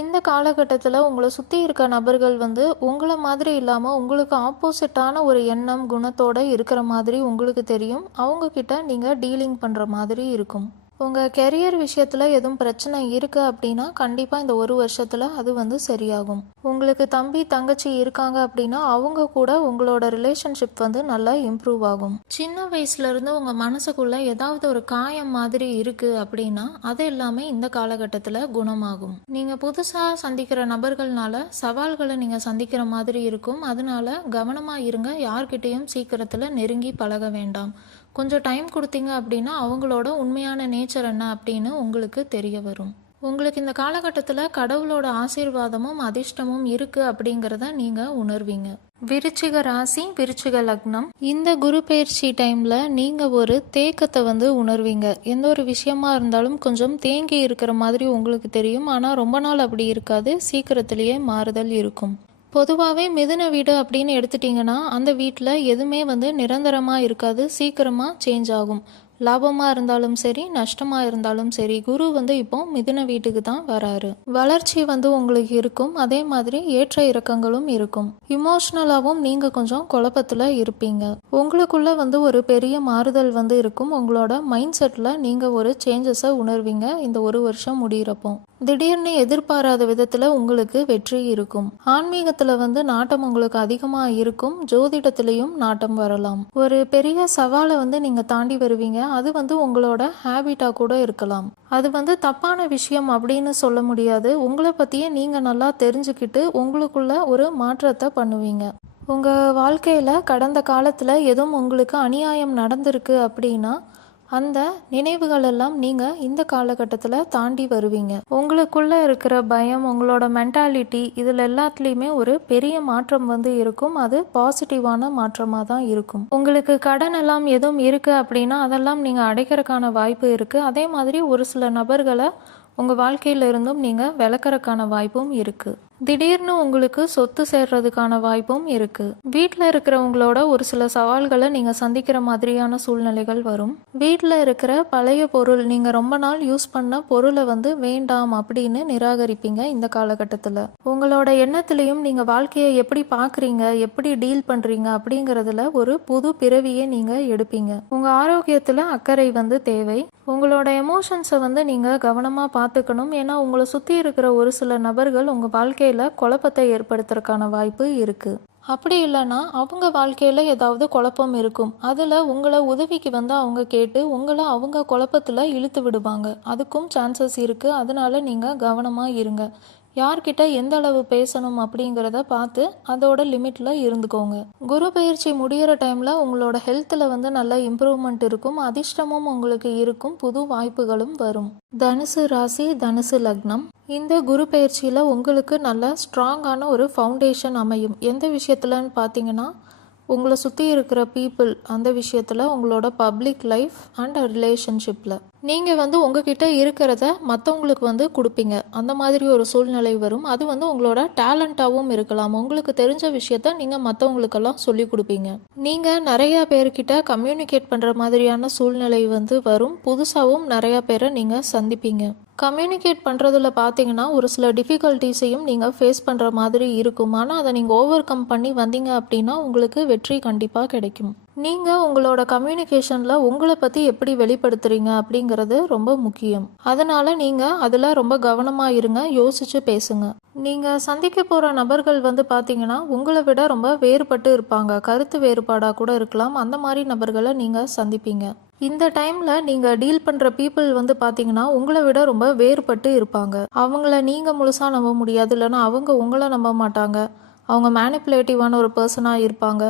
இந்த காலகட்டத்தில் உங்களை சுற்றி இருக்க நபர்கள் வந்து உங்களை மாதிரி இல்லாமல் உங்களுக்கு ஆப்போசிட்டான ஒரு எண்ணம், குணத்தோடு இருக்கிற மாதிரி உங்களுக்கு தெரியும். அவங்கக்கிட்ட நீங்கள் டீலிங் பண்ணுற மாதிரி இருக்கும். உங்கள் கெரியர் விஷயத்தில் எதுவும் பிரச்சனை இருக்குது அப்படின்னா கண்டிப்பாக இந்த ஒரு வருஷத்தில் அது வந்து சரியாகும். உங்களுக்கு தம்பி, தங்கச்சி இருக்காங்க அப்படின்னா அவங்க கூட உங்களோட ரிலேஷன்ஷிப் வந்து நல்லா இம்ப்ரூவ் ஆகும். சின்ன வயசுலேருந்து உங்கள் மனசுக்குள்ளே ஏதாவது ஒரு காயம் மாதிரி இருக்குது அப்படின்னா அது எல்லாமே இந்த காலகட்டத்தில் குணமாகும். நீங்கள் புதுசாக சந்திக்கிற நபர்கள்னால சவால்களை நீங்கள் சந்திக்கிற மாதிரி இருக்கும். அதனால கவனமாக இருங்க. யார்கிட்டையும் சீக்கிரத்தில் நெருங்கி பழக வேண்டாம். கொஞ்சம் டைம் கொடுத்தீங்க அப்படின்னா அவங்களோட உண்மையான நேச்சர் என்ன அப்படின்னு உங்களுக்கு தெரிய வரும். உங்களுக்கு இந்த காலகட்டத்தில் கடவுளோட ஆசீர்வாதமும் அதிர்ஷ்டமும் இருக்குது அப்படிங்கிறத நீங்கள் உணர்வீங்க. விருச்சிக ராசி, விருச்சிக லக்னம். இந்த குரு பயிற்சி டைமில் நீங்கள் ஒரு தேக்கத்தை வந்து உணர்வீங்க. எந்த ஒரு விஷயமா இருந்தாலும் கொஞ்சம் தேங்கி இருக்கிற மாதிரி உங்களுக்கு தெரியும். ஆனால் ரொம்ப நாள் அப்படி இருக்காது. சீக்கிரத்திலேயே மாறுதல் இருக்கும். பொதுவாகவே மிதுன வீடு அப்படின்னு எடுத்துட்டிங்கன்னா அந்த வீட்டில் எதுவுமே வந்து நிரந்தரமாக இருக்காது. சீக்கிரமாக சேஞ்ச் ஆகும். லாபமாக இருந்தாலும் சரி, நஷ்டமாக இருந்தாலும் சரி, குரு வந்து இப்போ மிதுன வீட்டுக்கு தான் வராரு. வளர்ச்சி வந்து உங்களுக்கு இருக்கும். அதே மாதிரி ஏற்ற இறக்கங்களும் இருக்கும். இமோஷ்னலாகவும் நீங்கள் கொஞ்சம் குழப்பத்தில் இருப்பீங்க. உங்களுக்குள்ள வந்து ஒரு பெரிய மாறுதல் வந்து இருக்கும். உங்களோட மைண்ட் செட்டில் நீங்கள் ஒரு சேஞ்சஸை உணர்வீங்க இந்த ஒரு வருஷம் முடிகிறப்போ. திடீர்னு எதிர்பாராத விதத்தில் உங்களுக்கு வெற்றி இருக்கும். ஆன்மீகத்தில் வந்து நாட்டம் உங்களுக்கு அதிகமாக இருக்கும். ஜோதிடத்திலையும் நாட்டம் வரலாம். ஒரு பெரிய சவாலை வந்து நீங்கள் தாண்டி வருவீங்க. அது வந்து உங்களோட ஹேபிட்டாக கூட இருக்கலாம். அது வந்து தப்பான விஷயம் அப்படின்னு சொல்ல முடியாது. உங்களை பற்றியே நீங்கள் நல்லா தெரிஞ்சுக்கிட்டு உங்களுக்குள்ள ஒரு மாற்றத்தை பண்ணுவீங்க. உங்கள் வாழ்க்கையில் கடந்த காலத்தில் எதுவும் உங்களுக்கு அநியாயம் நடந்திருக்கு அப்படின்னா அந்த நினைவுகள் எல்லாம் நீங்கள் இந்த காலகட்டத்தில் தாண்டி வருவீங்க. உங்களுக்குள்ள இருக்கிற பயம், உங்களோட மென்டாலிட்டி, இதில் எல்லாத்துலேயுமே ஒரு பெரிய மாற்றம் வந்து இருக்கும். அது பாசிட்டிவான மாற்றமாக தான் இருக்கும். உங்களுக்கு கடன் எல்லாம் எதுவும் இருக்குது அப்படின்னா அதெல்லாம் நீங்கள் அடைக்கிறதுக்கான வாய்ப்பு இருக்குது. அதே மாதிரி ஒரு சில நபர்களை உங்கள் வாழ்க்கையில இருந்தும் நீங்கள் விளக்கறதுக்கான வாய்ப்பும் இருக்குது. திடீர்னு உங்களுக்கு சொத்து சேர்றதுக்கான வாய்ப்பும் இருக்கு. வீட்டில் இருக்கிறவங்களோட ஒரு சில சவால்களை நீங்க சந்திக்கிற மாதிரியான சூழ்நிலைகள் வரும். வீட்டில் இருக்கிற பழைய பொருள், நீங்க ரொம்ப நாள் யூஸ் பண்ண பொருளை வந்து வேண்டாம் அப்படின்னு நிராகரிப்பீங்க இந்த காலகட்டத்தில். உங்களோட எண்ணத்திலையும் நீங்க வாழ்க்கையை எப்படி பாக்குறீங்க, எப்படி டீல் பண்றீங்க அப்படிங்கறதுல ஒரு புது பிறவியை நீங்க எடுப்பீங்க. உங்க ஆரோக்கியத்துல அக்கறை வந்து தேவை. உங்களோட எமோஷன்ஸை வந்து நீங்கள் கவனமாக பார்த்துக்கணும். ஏன்னா உங்களை சுற்றி இருக்கிற ஒரு சில நபர்கள் உங்கள் வாழ்க்கையில் குழப்பத்தை ஏற்படுத்துறதுக்கான வாய்ப்பு இருக்குது. அப்படி இல்லைன்னா அவங்க வாழ்க்கையில் ஏதாவது குழப்பம் இருக்கும். அதில் உங்களை உதவிக்கு வந்து அவங்க கேட்டு உங்களை அவங்க குழப்பத்தில் இழுத்து விடுவாங்க. அதுக்கும் சான்சஸ் இருக்குது. அதனால நீங்கள் கவனமாக இருங்க. யார்கிட்ட எந்த அளவு பேசணும் அப்படிங்கிறத பார்த்து அதோட லிமிட்டில் இருந்துக்கோங்க. குரு பயிற்சி முடிகிற டைமில் உங்களோட ஹெல்த்தில் வந்து நல்ல இம்ப்ரூவ்மெண்ட் இருக்கும். அதிர்ஷ்டமும் உங்களுக்கு இருக்கும். புது வாய்ப்புகளும் வரும். தனுசு ராசி, தனுசு லக்னம். இந்த குரு பயிற்சியில் உங்களுக்கு நல்ல ஸ்ட்ராங்கான ஒரு ஃபவுண்டேஷன் அமையும். எந்த விஷயத்துலன்னு பார்த்தீங்கன்னா உங்களை சுற்றி இருக்கிற பீப்புள், அந்த விஷயத்தில், உங்களோட பப்ளிக் லைஃப் அண்ட் ரிலேஷன்ஷிப்பில் நீங்கள் வந்து உங்ககிட்ட இருக்கிறத மற்றவங்களுக்கு வந்து கொடுப்பீங்க. அந்த மாதிரி ஒரு சூழ்நிலை வரும். அது வந்து உங்களோட டேலண்ட்டாகவும் இருக்கலாம். உங்களுக்கு தெரிஞ்ச விஷயத்த நீங்கள் மற்றவங்களுக்கெல்லாம் சொல்லி கொடுப்பீங்க. நீங்கள் நிறையா பேர்கிட்ட கம்யூனிகேட் பண்ணுற மாதிரியான சூழ்நிலை வந்து வரும். புதுசாகவும் நிறையா பேரை நீங்கள் சந்திப்பீங்க. கம்யூனிகேட் பண்ணுறதுல பார்த்தீங்கன்னா ஒரு சில டிஃபிகல்ட்டிஸையும் நீங்கள் ஃபேஸ் பண்ணுற மாதிரி இருக்கும். ஆனால் அதை நீங்கள் ஓவர் கம் பண்ணி வந்தீங்க அப்படின்னா உங்களுக்கு வெற்றி கண்டிப்பாக கிடைக்கும். நீங்கள் உங்களோட கம்யூனிகேஷனில் உங்களை பற்றி எப்படி வெளிப்படுத்துகிறீங்க அப்படிங்கிறது ரொம்ப முக்கியம். அதனால் நீங்கள் அதில் ரொம்ப கவனமாக இருங்க. யோசித்து பேசுங்க. நீங்கள் சந்திக்க போகிற நபர்கள் வந்து பார்த்தீங்கன்னா உங்களை விட ரொம்ப வேறுபட்டு இருப்பாங்க. கருத்து வேறுபாடாக கூட இருக்கலாம். அந்த மாதிரி நபர்களை நீங்கள் சந்திப்பீங்க. இந்த டைமில் நீங்கள் டீல் பண்ணுற பீப்புள் வந்து பார்த்தீங்கன்னா உங்களை விட ரொம்ப வேறுபட்டு இருப்பாங்க. அவங்கள நீங்கள் முழுசாக நம்ப முடியாது. இல்லைன்னா அவங்க உங்களை நம்ப மாட்டாங்க. அவங்க மேனிப்புலேட்டிவான ஒரு பர்சனாக இருப்பாங்க.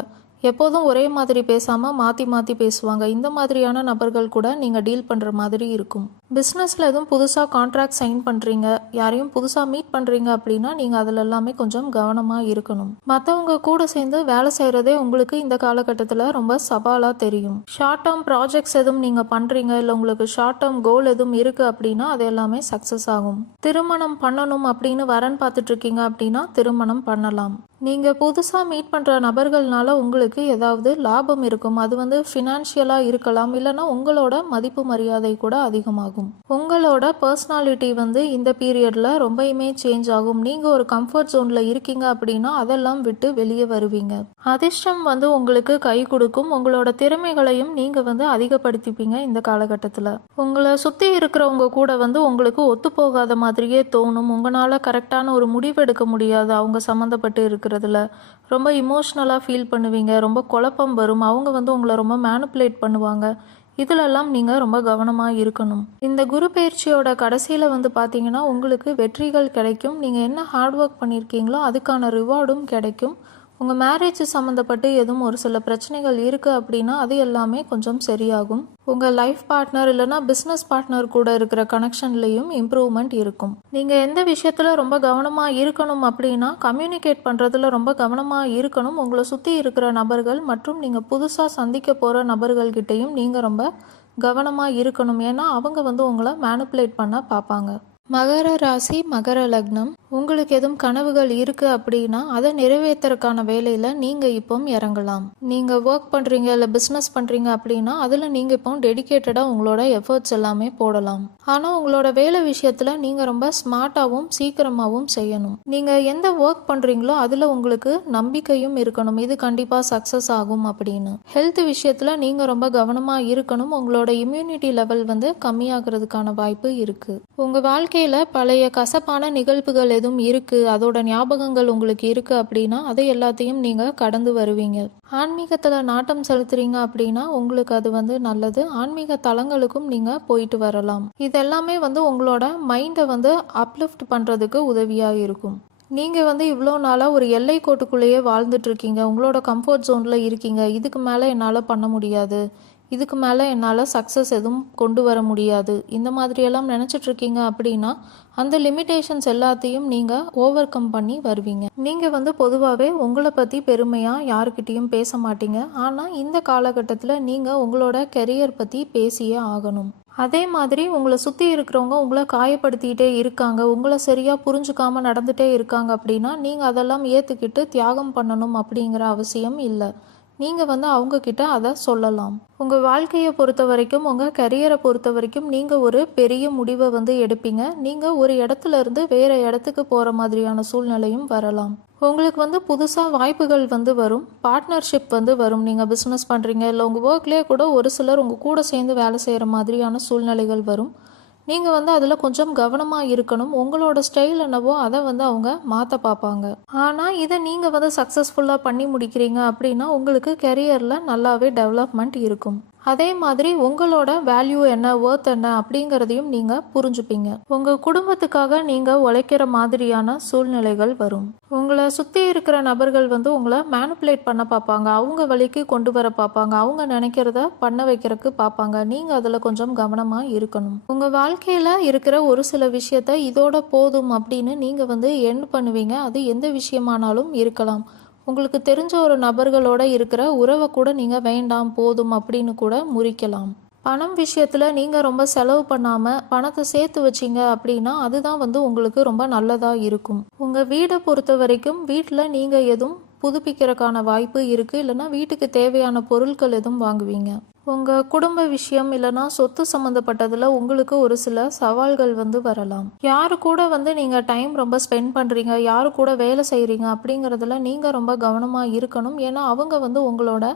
எப்போதும் ஒரே மாதிரி பேசாமல் மாற்றி மாற்றி பேசுவாங்க. இந்த மாதிரியான நபர்கள் கூட நீங்கள் டீல் பண்ணுற மாதிரி இருக்கும். பிஸ்னஸில் எதுவும் புதுசாக கான்ட்ராக்ட் சைன் பண்ணுறீங்க, யாரையும் புதுசாக மீட் பண்ணுறீங்க அப்படின்னா நீங்கள் அதில் எல்லாமே கொஞ்சம் கவனமாக இருக்கணும். மற்றவங்க கூட சேர்ந்து வேலை செய்கிறதே உங்களுக்கு இந்த காலகட்டத்தில் ரொம்ப சவாலாக தெரியும். ஷார்ட் டேர்ம் ப்ராஜெக்ட்ஸ் எதுவும் நீங்கள் பண்ணுறீங்க, இல்லை உங்களுக்கு ஷார்ட் டேர்ம் கோல் எதுவும் இருக்குது அப்படின்னா அது எல்லாமே சக்ஸஸ் ஆகும். திருமணம் பண்ணணும் அப்படின்னு வரன் பார்த்துட்ருக்கீங்க அப்படின்னா திருமணம் பண்ணலாம். நீங்கள் புதுசாக மீட் பண்ணுற நபர்கள்னால உங்களுக்கு ஏதாவது லாபம் இருக்கும். அது வந்து ஃபினான்ஷியலாக இருக்கலாம். இல்லைன்னா உங்களோட மதிப்பு மரியாதை கூட அதிகமாகும். உங்களோட பர்சனாலிட்டி வந்து இந்த பீரியடில் ரொம்பவுமே சேஞ்ச் ஆகும். நீங்கள் ஒரு கம்ஃபர்ட் ஜோனில் இருக்கீங்க அப்படின்னா அதெல்லாம் விட்டு வெளியே வருவீங்க. அதிர்ஷ்டம் வந்து உங்களுக்கு கை கொடுக்கும். உங்களோட திறமைகளையும் நீங்கள் வந்து அதிகப்படுத்திப்பீங்க இந்த காலகட்டத்தில். உங்களை சுற்றி இருக்கிறவங்க கூட வந்து உங்களுக்கு ஒத்து போகாத மாதிரியே தோணும். உங்களால் கரெக்டான ஒரு முடிவு எடுக்க முடியாது. அவங்க சம்மந்தப்பட்டு இருக்கிறதுல ரொம்ப இமோஷ்னலாக ஃபீல் பண்ணுவீங்க. ரொம்ப குழப்பம் வரும். அவங்க வந்து உங்களை ரொம்ப மேனிப்புலேட் பண்ணுவாங்க. இதிலெல்லாம் நீங்கள் ரொம்ப கவனமாக இருக்கணும். இந்த குரு பயிற்சியோட கடைசியில் வந்து பார்த்தீங்கன்னா உங்களுக்கு வெற்றிகள் கிடைக்கும். நீங்கள் என்ன ஹார்ட் ஒர்க் பண்ணியிருக்கீங்களோ அதுக்கான ரிவார்டும் கிடைக்கும். உங்கள் மேரேஜ் சம்மந்தப்பட்டு எதுவும் ஒரு சில பிரச்சனைகள் இருக்குது அப்படின்னா அது எல்லாமே கொஞ்சம் சரியாகும். உங்கள் லைஃப் பார்ட்னர் இல்லைனா பிஸ்னஸ் பார்ட்னர் கூட இருக்கிற கனெக்ஷன்லேயும் இம்ப்ரூவ்மெண்ட் இருக்கும். நீங்கள் எந்த விஷயத்தில் ரொம்ப கவனமாக இருக்கணும் அப்படின்னா கம்யூனிகேட் பண்ணுறதுல ரொம்ப கவனமாக இருக்கணும். உங்களை சுற்றி இருக்கிற நபர்கள் மற்றும் நீங்கள் புதுசாக சந்திக்க போகிற நபர்கள்கிட்டையும் நீங்கள் ரொம்ப கவனமாக இருக்கணும். ஏன்னா அவங்க வந்து உங்களை மேனிப்புலேட் பண்ண பார்ப்பாங்க. மகர ராசி, மகர லக்னம். உங்களுக்கு எதுவும் கனவுகள் இருக்குது அப்படின்னா அதை நிறைவேற்றுறதுக்கான வேலையில் நீங்கள் இப்போ இறங்கலாம். நீங்கள் ஒர்க் பண்ணுறீங்க இல்லை பிஸ்னஸ் பண்ணுறீங்க அப்படின்னா அதில் நீங்கள் இப்போ டெடிக்கேட்டடாக உங்களோட எஃபர்ட்ஸ் எல்லாமே போடலாம். ஆனால் உங்களோட வேலை விஷயத்தில் நீங்கள் ரொம்ப ஸ்மார்ட்டாகவும் சீக்கிரமாகவும் செய்யணும். நீங்கள் எந்த ஒர்க் பண்ணுறீங்களோ அதில் உங்களுக்கு நம்பிக்கையும் இருக்கணும். இது கண்டிப்பாக சக்ஸஸ் ஆகும் அப்படின்னு. ஹெல்த் விஷயத்தில் நீங்கள் ரொம்ப கவனமாக இருக்கணும். உங்களோட இம்யூனிட்டி லெவல் வந்து கம்மியாகிறதுக்கான வாய்ப்பு இருக்குது. உங்கள் வாழ்க்கையில் பழைய கசப்பான நிகழ்வுகள் எதுவும் இருக்குது, அதோட ஞாபகங்கள் உங்களுக்கு இருக்குது அப்படின்னா அதை எல்லாத்தையும் நீங்கள் கடந்து வருவீங்க. ஆன்மீகத்தில் நாட்டம் செலுத்துறீங்க அப்படின்னா உங்களுக்கு அது வந்து நல்லது. ஆன்மீக தலங்களுக்கும் நீங்கள் போயிட்டு வரலாம். இதெல்லாமே வந்து உங்களோட மைண்டை வந்து அப்லிஃப்ட் பண்ணுறதுக்கு உதவியாக இருக்கும். நீங்கள் வந்து இவ்வளோ நாளாக ஒரு எல்லை கோட்டுக்குள்ளேயே வாழ்ந்துட்டுருக்கீங்க, உங்களோட கம்ஃபர்ட் ஜோனில் இருக்கீங்க. இதுக்கு மேலே என்னால் பண்ண முடியாது, இதுக்கு மேலே என்னால் சக்ஸஸ் எதுவும் கொண்டு வர முடியாது, இந்த மாதிரியெல்லாம் நினச்சிட்ருக்கீங்க அப்படின்னா அந்த லிமிட்டேஷன்ஸ் எல்லாத்தையும் நீங்கள் ஓவர் கம் பண்ணி வருவீங்க. நீங்கள் வந்து பொதுவாகவே உங்களை பற்றி பெருமையாக யாருக்கிட்டேயும் பேச மாட்டீங்க. ஆனால் இந்த காலகட்டத்தில் நீங்கள் உங்களோட கெரியர் பற்றி பேசியே ஆகணும். அதே மாதிரி உங்களை சுற்றி இருக்கிறவங்க உங்களை காயப்படுத்திக்கிட்டே இருக்காங்க, உங்களை சரியாக புரிஞ்சுக்காமல் நடந்துகிட்டே இருக்காங்க அப்படின்னா நீங்கள் அதெல்லாம் ஏற்றுக்கிட்டு தியாகம் பண்ணணும் அப்படிங்கிற அவசியம் இல்லை. நீங்கள் வந்து அவங்கக்கிட்ட அதை சொல்லலாம். உங்கள் வாழ்க்கையை பொறுத்த வரைக்கும், உங்கள் கரியரை பொறுத்த வரைக்கும் நீங்கள் ஒரு பெரிய முடிவை வந்து எடுப்பீங்க. நீங்கள் ஒரு இடத்துல இருந்து வேறு இடத்துக்கு போகிற மாதிரியான சூழ்நிலையும் வரலாம். உங்களுக்கு வந்து புதுசாக வாய்ப்புகள் வந்து வரும், பார்ட்னர்ஷிப் வந்து வரும். நீங்கள் பிஸ்னஸ் பண்ணுறீங்க, இல்லை உங்கள் ஒர்க்லேயே கூட ஒரு சிலர் உங்கள் கூட சேர்ந்து வேலை செய்கிற மாதிரியான சூழ்நிலைகள் வரும். நீங்கள் வந்து அதில் கொஞ்சம் கவனமாக இருக்கணும். உங்களோட ஸ்டைல் என்னவோ அதை வந்து அவங்க மாற்ற பார்ப்பாங்க. ஆனால் இதை நீங்கள் வந்து சக்ஸஸ்ஃபுல்லாக பண்ணி முடிக்கிறீங்க அப்படின்னா உங்களுக்கு கெரியரில் நல்லாவே டெவலப்மெண்ட் இருக்கும். அதே மாதிரி உங்களோட வேல்யூ என்ன, ஒர்த் என்ன அப்படிங்கிறதையும் நீங்கள் புரிஞ்சுப்பீங்க. உங்கள் குடும்பத்துக்காக நீங்கள் உழைக்கிற மாதிரியான சூழ்நிலைகள் வரும். உங்களை சுற்றி இருக்கிற நபர்கள் வந்து உங்களை மேனிப்புலேட் பண்ண பார்ப்பாங்க, அவங்க வழிக்கு கொண்டு வர பார்ப்பாங்க, அவங்க நினைக்கிறத பண்ண வைக்கிறதுக்கு பார்ப்பாங்க. நீங்கள் அதில் கொஞ்சம் கவனமாக இருக்கணும். உங்கள் வாழ்க்கையில் இருக்கிற ஒரு சில விஷயத்த இதோட போதும் அப்படின்னு நீங்கள் வந்து எண்ட் பண்ணுவீங்க. அது எந்த விஷயமானாலும் இருக்கலாம். உங்களுக்கு தெரிஞ்ச ஒரு நபர்களோட இருக்கிற உறவை கூட நீங்கள் வேண்டாம் போதும் அப்படின்னு கூட முறிக்கலாம். பணம் விஷயத்தில் நீங்கள் ரொம்ப செலவு பண்ணாமல் பணத்தை சேர்த்து வச்சிங்க அப்படின்னா அதுதான் வந்து உங்களுக்கு ரொம்ப நல்லதாக இருக்கும். உங்கள் வீடை பொறுத்த வரைக்கும் வீட்டில் நீங்கள் எதுவும் புதுப்பிக்கிறதுக்கான வாய்ப்பு இருக்குது, இல்லைன்னா வீட்டுக்கு தேவையான பொருட்கள் எதுவும் வாங்குவீங்க. உங்கள் குடும்ப விஷயம் இல்லைனா சொத்து சம்மந்தப்பட்டதில் உங்களுக்கு ஒரு சில சவால்கள் வந்து வரலாம். யாரு கூட வந்து நீங்கள் டைம் ரொம்ப ஸ்பெண்ட் பண்ணுறீங்க, யாரு கூட வேலை செய்கிறீங்க அப்படிங்கிறதுல நீங்கள் ரொம்ப கவனமாக இருக்கணும். ஏன்னா அவங்க வந்து உங்களோட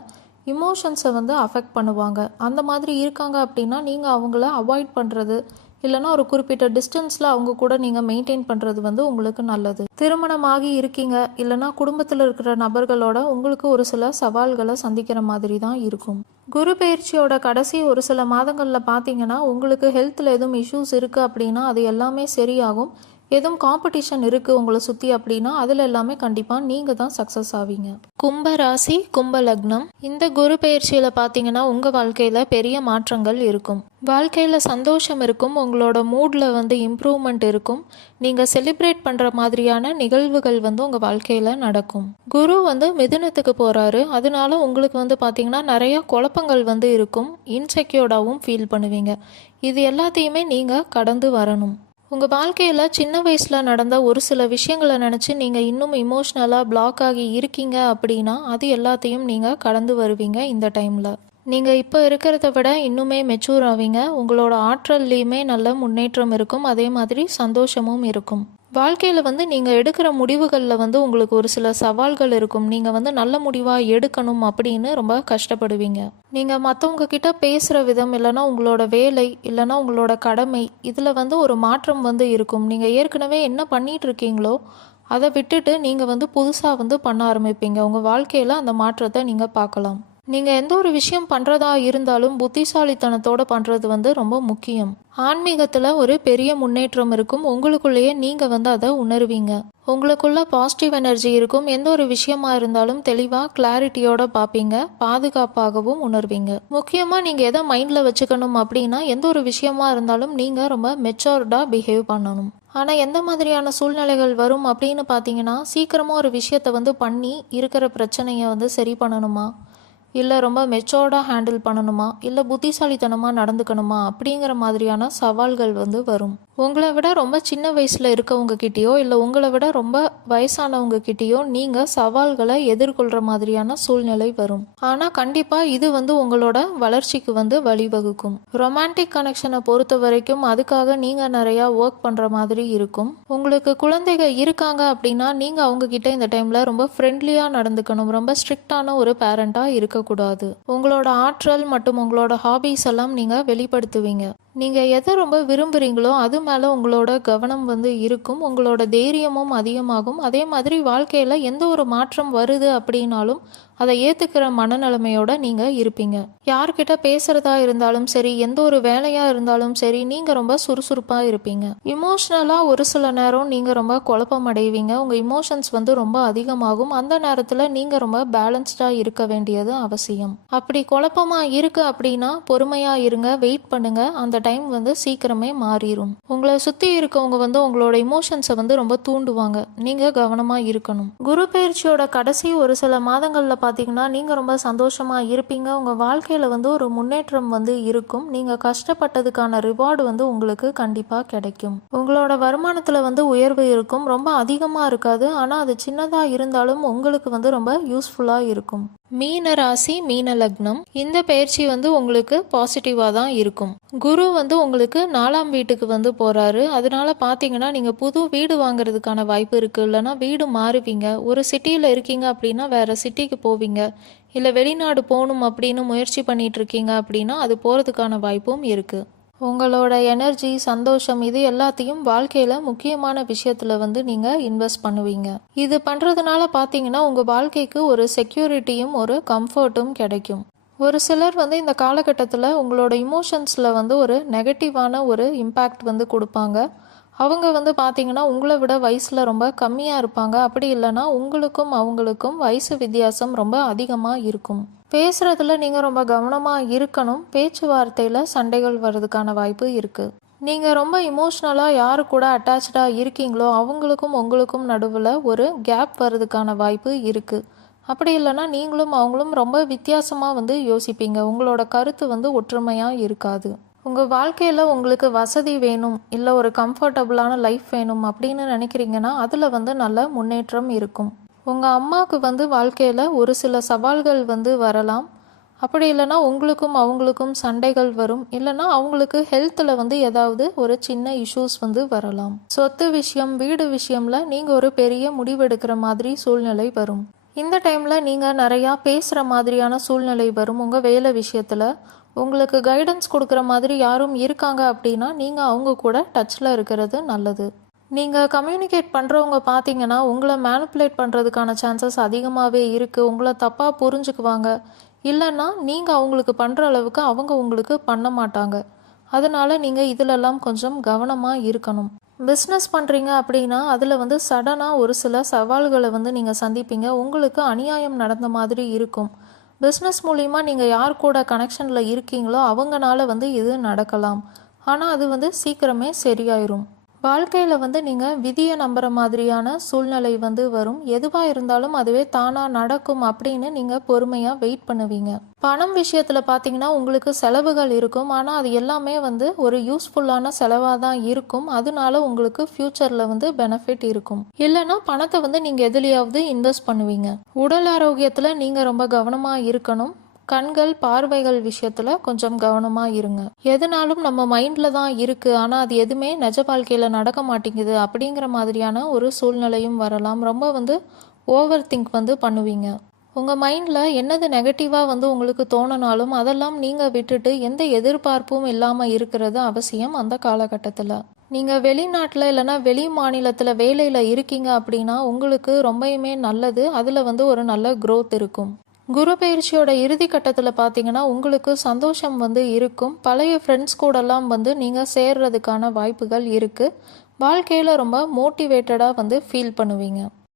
இமோஷன்ஸை வந்து அஃபெக்ட் பண்ணுவாங்க. அந்த மாதிரி இருக்காங்க அப்படின்னா நீங்கள் அவங்கள அவாய்ட் பண்ணுறது, இல்லைனா ஒரு குறிப்பிட்ட டிஸ்டன்ஸில் அவங்க கூட நீங்கள் மெயின்டைன் பண்ணுறது வந்து உங்களுக்கு நல்லது. திருமணமாகி இருக்கீங்க, இல்லைனா குடும்பத்தில் இருக்கிற நபர்களோட உங்களுக்கு ஒரு சில சவால்களை சந்திக்கிற மாதிரி தான் இருக்கும். குரு பயிற்சியோட கடைசி ஒரு சில மாதங்களில் பார்த்தீங்கன்னா உங்களுக்கு ஹெல்த்தில் எதுவும் இஷ்யூஸ் இருக்குது அப்படின்னா அது எல்லாமே சரியாகும். எதுவும் காம்படிஷன் இருக்குது உங்களை சுற்றி அப்படின்னா அதில் எல்லாமே கண்டிப்பாக நீங்கள் தான் சக்ஸஸ் ஆவீங்க. கும்ப ராசி, கும்ப லக்னம். இந்த குரு பயிற்சியில் பார்த்தீங்கன்னா உங்கள் வாழ்க்கையில் பெரிய மாற்றங்கள் இருக்கும். வாழ்க்கையில் சந்தோஷம் இருக்கும், உங்களோட மூடில் வந்து இம்ப்ரூவ்மெண்ட் இருக்கும். நீங்கள் செலிப்ரேட் பண்ணுற மாதிரியான நிகழ்வுகள் வந்து உங்கள் வாழ்க்கையில் நடக்கும். குரு வந்து மிதுனத்துக்கு போகிறாரு, அதனால உங்களுக்கு வந்து பார்த்தீங்கன்னா நிறைய குழப்பங்கள் வந்து இருக்கும். இன்செக்யூர்டாகவும் ஃபீல் பண்ணுவீங்க. இது எல்லாத்தையுமே நீங்கள் கடந்து வரணும். உங்கள் வாழ்க்கையில் சின்ன வயசில் நடந்த ஒரு சில விஷயங்களை நினச்சி நீங்கள் இன்னும் இமோஷ்னலாக பிளாக் ஆகி இருக்கீங்க அப்படின்னா அது எல்லாத்தையும் நீங்கள் கடந்து வருவீங்க. இந்த டைமில் நீங்கள் இப்போ இருக்கிறத விட இன்னுமே மெச்சூர் ஆவீங்க. உங்களோட ஆற்றல்லையுமே நல்ல முன்னேற்றம் இருக்கும், அதே மாதிரி சந்தோஷமும் இருக்கும். வாழ்க்கையில் வந்து நீங்கள் எடுக்கிற முடிவுகளில் வந்து உங்களுக்கு ஒரு சில சவால்கள் இருக்கும். நீங்கள் வந்து நல்ல முடிவாக எடுக்கணும் அப்படின்னு ரொம்ப கஷ்டப்படுவீங்க. நீங்கள் மற்றவங்க கிட்ட பேசுகிற விதம், இல்லைனா உங்களோட வேலை, இல்லைனா உங்களோட கடமை, இதில் வந்து ஒரு மாற்றம் வந்து இருக்கும். நீங்கள் ஏற்கனவே என்ன பண்ணிகிட்டு இருக்கீங்களோ அதை விட்டுட்டு நீங்கள் வந்து புதுசாக வந்து பண்ண ஆரம்பிப்பீங்க. உங்கள் வாழ்க்கையில் அந்த மாற்றத்தை நீங்கள் பார்க்கலாம். நீங்கள் எந்த ஒரு விஷயம் பண்ணுறதா இருந்தாலும் புத்திசாலித்தனத்தோடு பண்ணுறது வந்து ரொம்ப முக்கியம். ஆன்மீகத்தில் ஒரு பெரிய முன்னேற்றம் இருக்கும். உங்களுக்குள்ளேயே நீங்கள் வந்து அதை உணர்வீங்க. உங்களுக்குள்ள பாசிட்டிவ் எனர்ஜி இருக்கும். எந்த ஒரு விஷயமா இருந்தாலும் தெளிவாக கிளாரிட்டியோட பார்ப்பீங்க, பாதுகாப்பாகவும் உணர்வீங்க. முக்கியமாக நீங்கள் எதை மைண்டில் வச்சுக்கணும் அப்படின்னா எந்த ஒரு விஷயமா இருந்தாலும் நீங்கள் ரொம்ப மெச்சூர்டாக பிஹேவ் பண்ணணும். ஆனால் எந்த மாதிரியான சூழ்நிலைகள் வரும் அப்படின்னு பார்த்தீங்கன்னா சீக்கிரமாக ஒரு விஷயத்தை வந்து பண்ணி இருக்கிற பிரச்சனையை வந்து சரி பண்ணணுமா, இல்லை ரொம்ப மெச்சோர்டாக ஹேண்டில் பண்ணணுமா, இல்லை புத்திசாலித்தனமாக நடந்துக்கணுமா அப்படிங்கிற மாதிரியான சவால்கள் வந்து வரும். உங்களை விட ரொம்ப சின்ன வயசில் இருக்கவங்க கிட்டேயோ இல்லை உங்களை விட ரொம்ப வயசானவங்க கிட்டேயோ நீங்கள் சவால்களை எதிர்கொள்கிற மாதிரியான சூழ்நிலை வரும். ஆனால் கண்டிப்பாக இது வந்து உங்களோட வளர்ச்சிக்கு வந்து வழிவகுக்கும். ரொமான்டிக் கனெக்ஷனை பொறுத்த வரைக்கும் அதுக்காக நீங்கள் நிறையா ஒர்க் பண்ணுற மாதிரி இருக்கும். உங்களுக்கு குழந்தைகள் இருக்காங்க அப்படின்னா நீங்கள் அவங்கக்கிட்ட இந்த டைமில் ரொம்ப ஃப்ரெண்ட்லியாக நடந்துக்கணும். ரொம்ப ஸ்ட்ரிக்டான ஒரு பேரண்ட்டாக இருக்கக்கூடாது. உங்களோட ஆற்றல் மற்றும் உங்களோட ஹாபீஸ் எல்லாம் நீங்கள் வெளிப்படுத்துவீங்க. நீங்கள் எதை ரொம்ப விரும்புகிறீங்களோ அது மேலே உங்களோட கவனம் வந்து இருக்கும், உங்களோட தைரியமும் அதிகமாகும். அதே மாதிரி வாழ்க்கையில் எந்த ஒரு மாற்றம் வருது அப்படின்னாலும் அதை ஏற்றுக்கிற மனநிலைமையோட நீங்கள் இருப்பீங்க. யார்கிட்ட பேசுகிறதா இருந்தாலும் சரி, எந்த ஒரு வேலையாக இருந்தாலும் சரி, நீங்கள் ரொம்ப சுறுசுறுப்பாக இருப்பீங்க. இமோஷ்னலாக ஒரு சில நேரம் நீங்கள் ரொம்ப குழப்பம் அடைவீங்க. உங்கள் இமோஷன்ஸ் வந்து ரொம்ப அதிகமாகும். அந்த நேரத்தில் நீங்கள் ரொம்ப பேலன்ஸ்டாக இருக்க வேண்டியது அவசியம். அப்படி குழப்பமாக இருக்கு அப்படின்னா பொறுமையாக இருங்க, வெயிட் பண்ணுங்க. அந்த டைம் வந்து சீக்கிரமே மாறிடும். உங்களை சுற்றி இருக்கவங்க வந்து உங்களோட இமோஷன்ஸை வந்து ரொம்ப தூண்டுவாங்க. நீங்கள் கவனமாக இருக்கணும். குரு பயிற்சியோட கடைசி ஒரு சில மாதங்களில் பார்த்தீங்கன்னா நீங்கள் ரொம்ப சந்தோஷமாக இருப்பீங்க. உங்கள் வாழ்க்கையில் வந்து ஒரு முன்னேற்றம் வந்து இருக்கும். நீங்கள் கஷ்டப்பட்டதுக்கான ரிவார்டு வந்து உங்களுக்கு கண்டிப்பாக கிடைக்கும். உங்களோட வருமானத்தில் வந்து உயர்வு இருக்கும். ரொம்ப அதிகமாக இருக்காது, ஆனால் அது சின்னதாக இருந்தாலும் உங்களுக்கு வந்து ரொம்ப யூஸ்ஃபுல்லாக இருக்கும். மீன ராசி, மீன லக்னம். இந்த பயிற்சி வந்து உங்களுக்கு பாசிட்டிவாக தான் இருக்கும். குரு வந்து உங்களுக்கு 4ஆம் வீட்டுக்கு வந்து போகிறாரு. அதனால பார்த்தீங்கன்னா நீங்கள் புது வீடு வாங்குறதுக்கான வாய்ப்பு இருக்குது. இல்லைனா வீடு மாறுவீங்க. ஒரு சிட்டியில் இருக்கீங்க அப்படின்னா வேறு சிட்டிக்கு போவீங்க. இல்லை வெளிநாடு போகணும் அப்படின்னு முயற்சி பண்ணிட்டு இருக்கீங்க அப்படின்னா அது போகிறதுக்கான வாய்ப்பும் இருக்குது. உங்களோட எனர்ஜி, சந்தோஷம் இது எல்லாத்தையும் வாழ்க்கையில் முக்கியமான விஷயத்தில் வந்து நீங்கள் இன்வெஸ்ட் பண்ணுவீங்க. இது பண்ணுறதுனால பார்த்தீங்கன்னா உங்கள் வாழ்க்கைக்கு ஒரு செக்யூரிட்டியும் ஒரு கம்ஃபர்ட்டும் கிடைக்கும். ஒரு சிலர் வந்து இந்த காலகட்டத்தில் உங்களோட இமோஷன்ஸில் வந்து ஒரு நெகட்டிவான ஒரு இம்பேக்ட் வந்து கொடுப்பாங்க. அவங்க வந்து பார்த்தீங்கன்னா உங்களை விட வயசில் ரொம்ப கம்மியாக இருப்பாங்க. அப்படி இல்லைன்னா உங்களுக்கும் அவங்களுக்கும் வயசு வித்தியாசம் ரொம்ப அதிகமாக இருக்கும். பேசுகிறதுல நீங்கள் ரொம்ப கவனமாக இருக்கணும். பேச்சுவார்த்தையில் சண்டைகள் வர்றதுக்கான வாய்ப்பு இருக்குது. நீங்கள் ரொம்ப இமோஷ்னலாக யாரு கூட அட்டாச்சாக இருக்கீங்களோ அவங்களுக்கும் உங்களுக்கும் நடுவில் ஒரு கேப் வர்றதுக்கான வாய்ப்பு இருக்குது. அப்படி இல்லைன்னா நீங்களும் அவங்களும் ரொம்ப வித்தியாசமாக வந்து யோசிப்பீங்க. உங்களோட கருத்து வந்து ஒற்றுமையாக இருக்காது. உங்கள் வாழ்க்கையில் உங்களுக்கு வசதி வேணும், இல்லை ஒரு கம்ஃபர்டபுளான லைஃப் வேணும் அப்படின்னு நினைக்கிறீங்கன்னா அதில் வந்து நல்ல முன்னேற்றம் இருக்கும். உங்கள் அம்மாவுக்கு வந்து வாழ்க்கையில் ஒரு சில சவால்கள் வந்து வரலாம். அப்படி இல்லைன்னா உங்களுக்கும் அவங்களுக்கும் சண்டைகள் வரும். இல்லைன்னா அவங்களுக்கு ஹெல்த்தில் வந்து ஏதாவது ஒரு சின்ன இஷ்யூஸ் வந்து வரலாம். சொத்து விஷயம், வீடு விஷயம்ல நீங்கள் ஒரு பெரிய முடிவெடுக்கிற மாதிரி சூழ்நிலை வரும். இந்த டைமில் நீங்கள் நிறையா பேசுகிற மாதிரியான சூழ்நிலை வரும். உங்கள் வேலை விஷயத்தில் உங்களுக்கு கைடன்ஸ் கொடுக்குற மாதிரி யாரும் இருக்காங்க அப்படின்னா நீங்கள் அவங்க கூட டச்சில் இருக்கிறது நல்லது. நீங்கள் கம்யூனிகேட் பண்ணுறவங்க பார்த்தீங்கன்னா உங்களை மேனிப்புலேட் பண்ணுறதுக்கான சான்சஸ் அதிகமாகவே இருக்குது. உங்களை தப்பாக புரிஞ்சுக்குவாங்க. இல்லைன்னா நீங்கள் அவங்களுக்கு பண்ணுற அளவுக்கு அவங்க உங்களுக்கு பண்ண மாட்டாங்க. அதனால் நீங்கள் இதிலெல்லாம் கொஞ்சம் கவனமாக இருக்கணும். பிஸ்னஸ் பண்ணுறீங்க அப்படின்னா அதில் வந்து சடனாக ஒரு சில சவால்களை வந்து நீங்கள் சந்திப்பீங்க. உங்களுக்கு அநியாயம் நடந்த மாதிரி இருக்கும். பிஸ்னஸ் மூலிமா நீங்கள் யார் கூட கனெக்ஷனில் இருக்கீங்களோ அவங்கனால வந்து இது நடக்கலாம். ஆனால் அது வந்து சீக்கிரமே சரியாயிரும். வாழ்க்கையில் வந்து நீங்கள் விதியை நம்புகிற மாதிரியான சூழ்நிலை வந்து வரும். எதுவாக இருந்தாலும் அதுவே தானாக நடக்கும் அப்படின்னு நீங்கள் பொறுமையாக வெயிட் பண்ணுவீங்க. பணம் விஷயத்தில் பார்த்தீங்கன்னா உங்களுக்கு செலவுகள் இருக்கும். ஆனால் அது எல்லாமே வந்து ஒரு யூஸ்ஃபுல்லான செலவாக தான் இருக்கும். அதனால உங்களுக்கு ஃப்யூச்சரில் வந்து பெனிஃபிட் இருக்கும். இல்லைன்னா பணத்தை வந்து நீங்கள் எதுலையாவது இன்வெஸ்ட் பண்ணுவீங்க. உடல் ஆரோக்கியத்தில் நீங்கள் ரொம்ப கவனமாக இருக்கணும். கண்கள், பார்வைகள் விஷயத்தில் கொஞ்சம் கவனமாக இருங்க. எதுனாலும் நம்ம மைண்டில் தான் இருக்குது, ஆனால் அது எதுவுமே நிஜ வாழ்க்கையில் நடக்க மாட்டேங்குது அப்படிங்கிற மாதிரியான ஒரு சூழ்நிலையும் வரலாம். ரொம்ப வந்து ஓவர் திங்க் வந்து பண்ணுவீங்க. உங்கள் மைண்டில் என்னது நெகட்டிவாக வந்து உங்களுக்கு தோணினாலும் அதெல்லாம் நீங்கள் விட்டுட்டு எந்த எதிர்பார்ப்பும் இல்லாமல் இருக்கிறது அவசியம். அந்த காலகட்டத்தில் நீங்கள் வெளிநாட்டில் இல்லைனா வெளி மாநிலத்தில் வேலையில் இருக்கீங்க அப்படின்னா உங்களுக்கு ரொம்பவுமே நல்லது. அதில் வந்து ஒரு நல்ல growth இருக்கும். குரு பயிற்சியோட இறுதி கட்டத்தில் பார்த்தீங்கன்னா உங்களுக்கு சந்தோஷம் வந்து இருக்கும். பழைய ஃப்ரெண்ட்ஸ் கூடலாம் வந்து நீங்கள் சேர்றதுக்கான வாய்ப்புகள் இருக்குது. வாழ்க்கையில் ரொம்ப மோட்டிவேட்டடாக வந்து ஃபீல் பண்ணுவீங்க.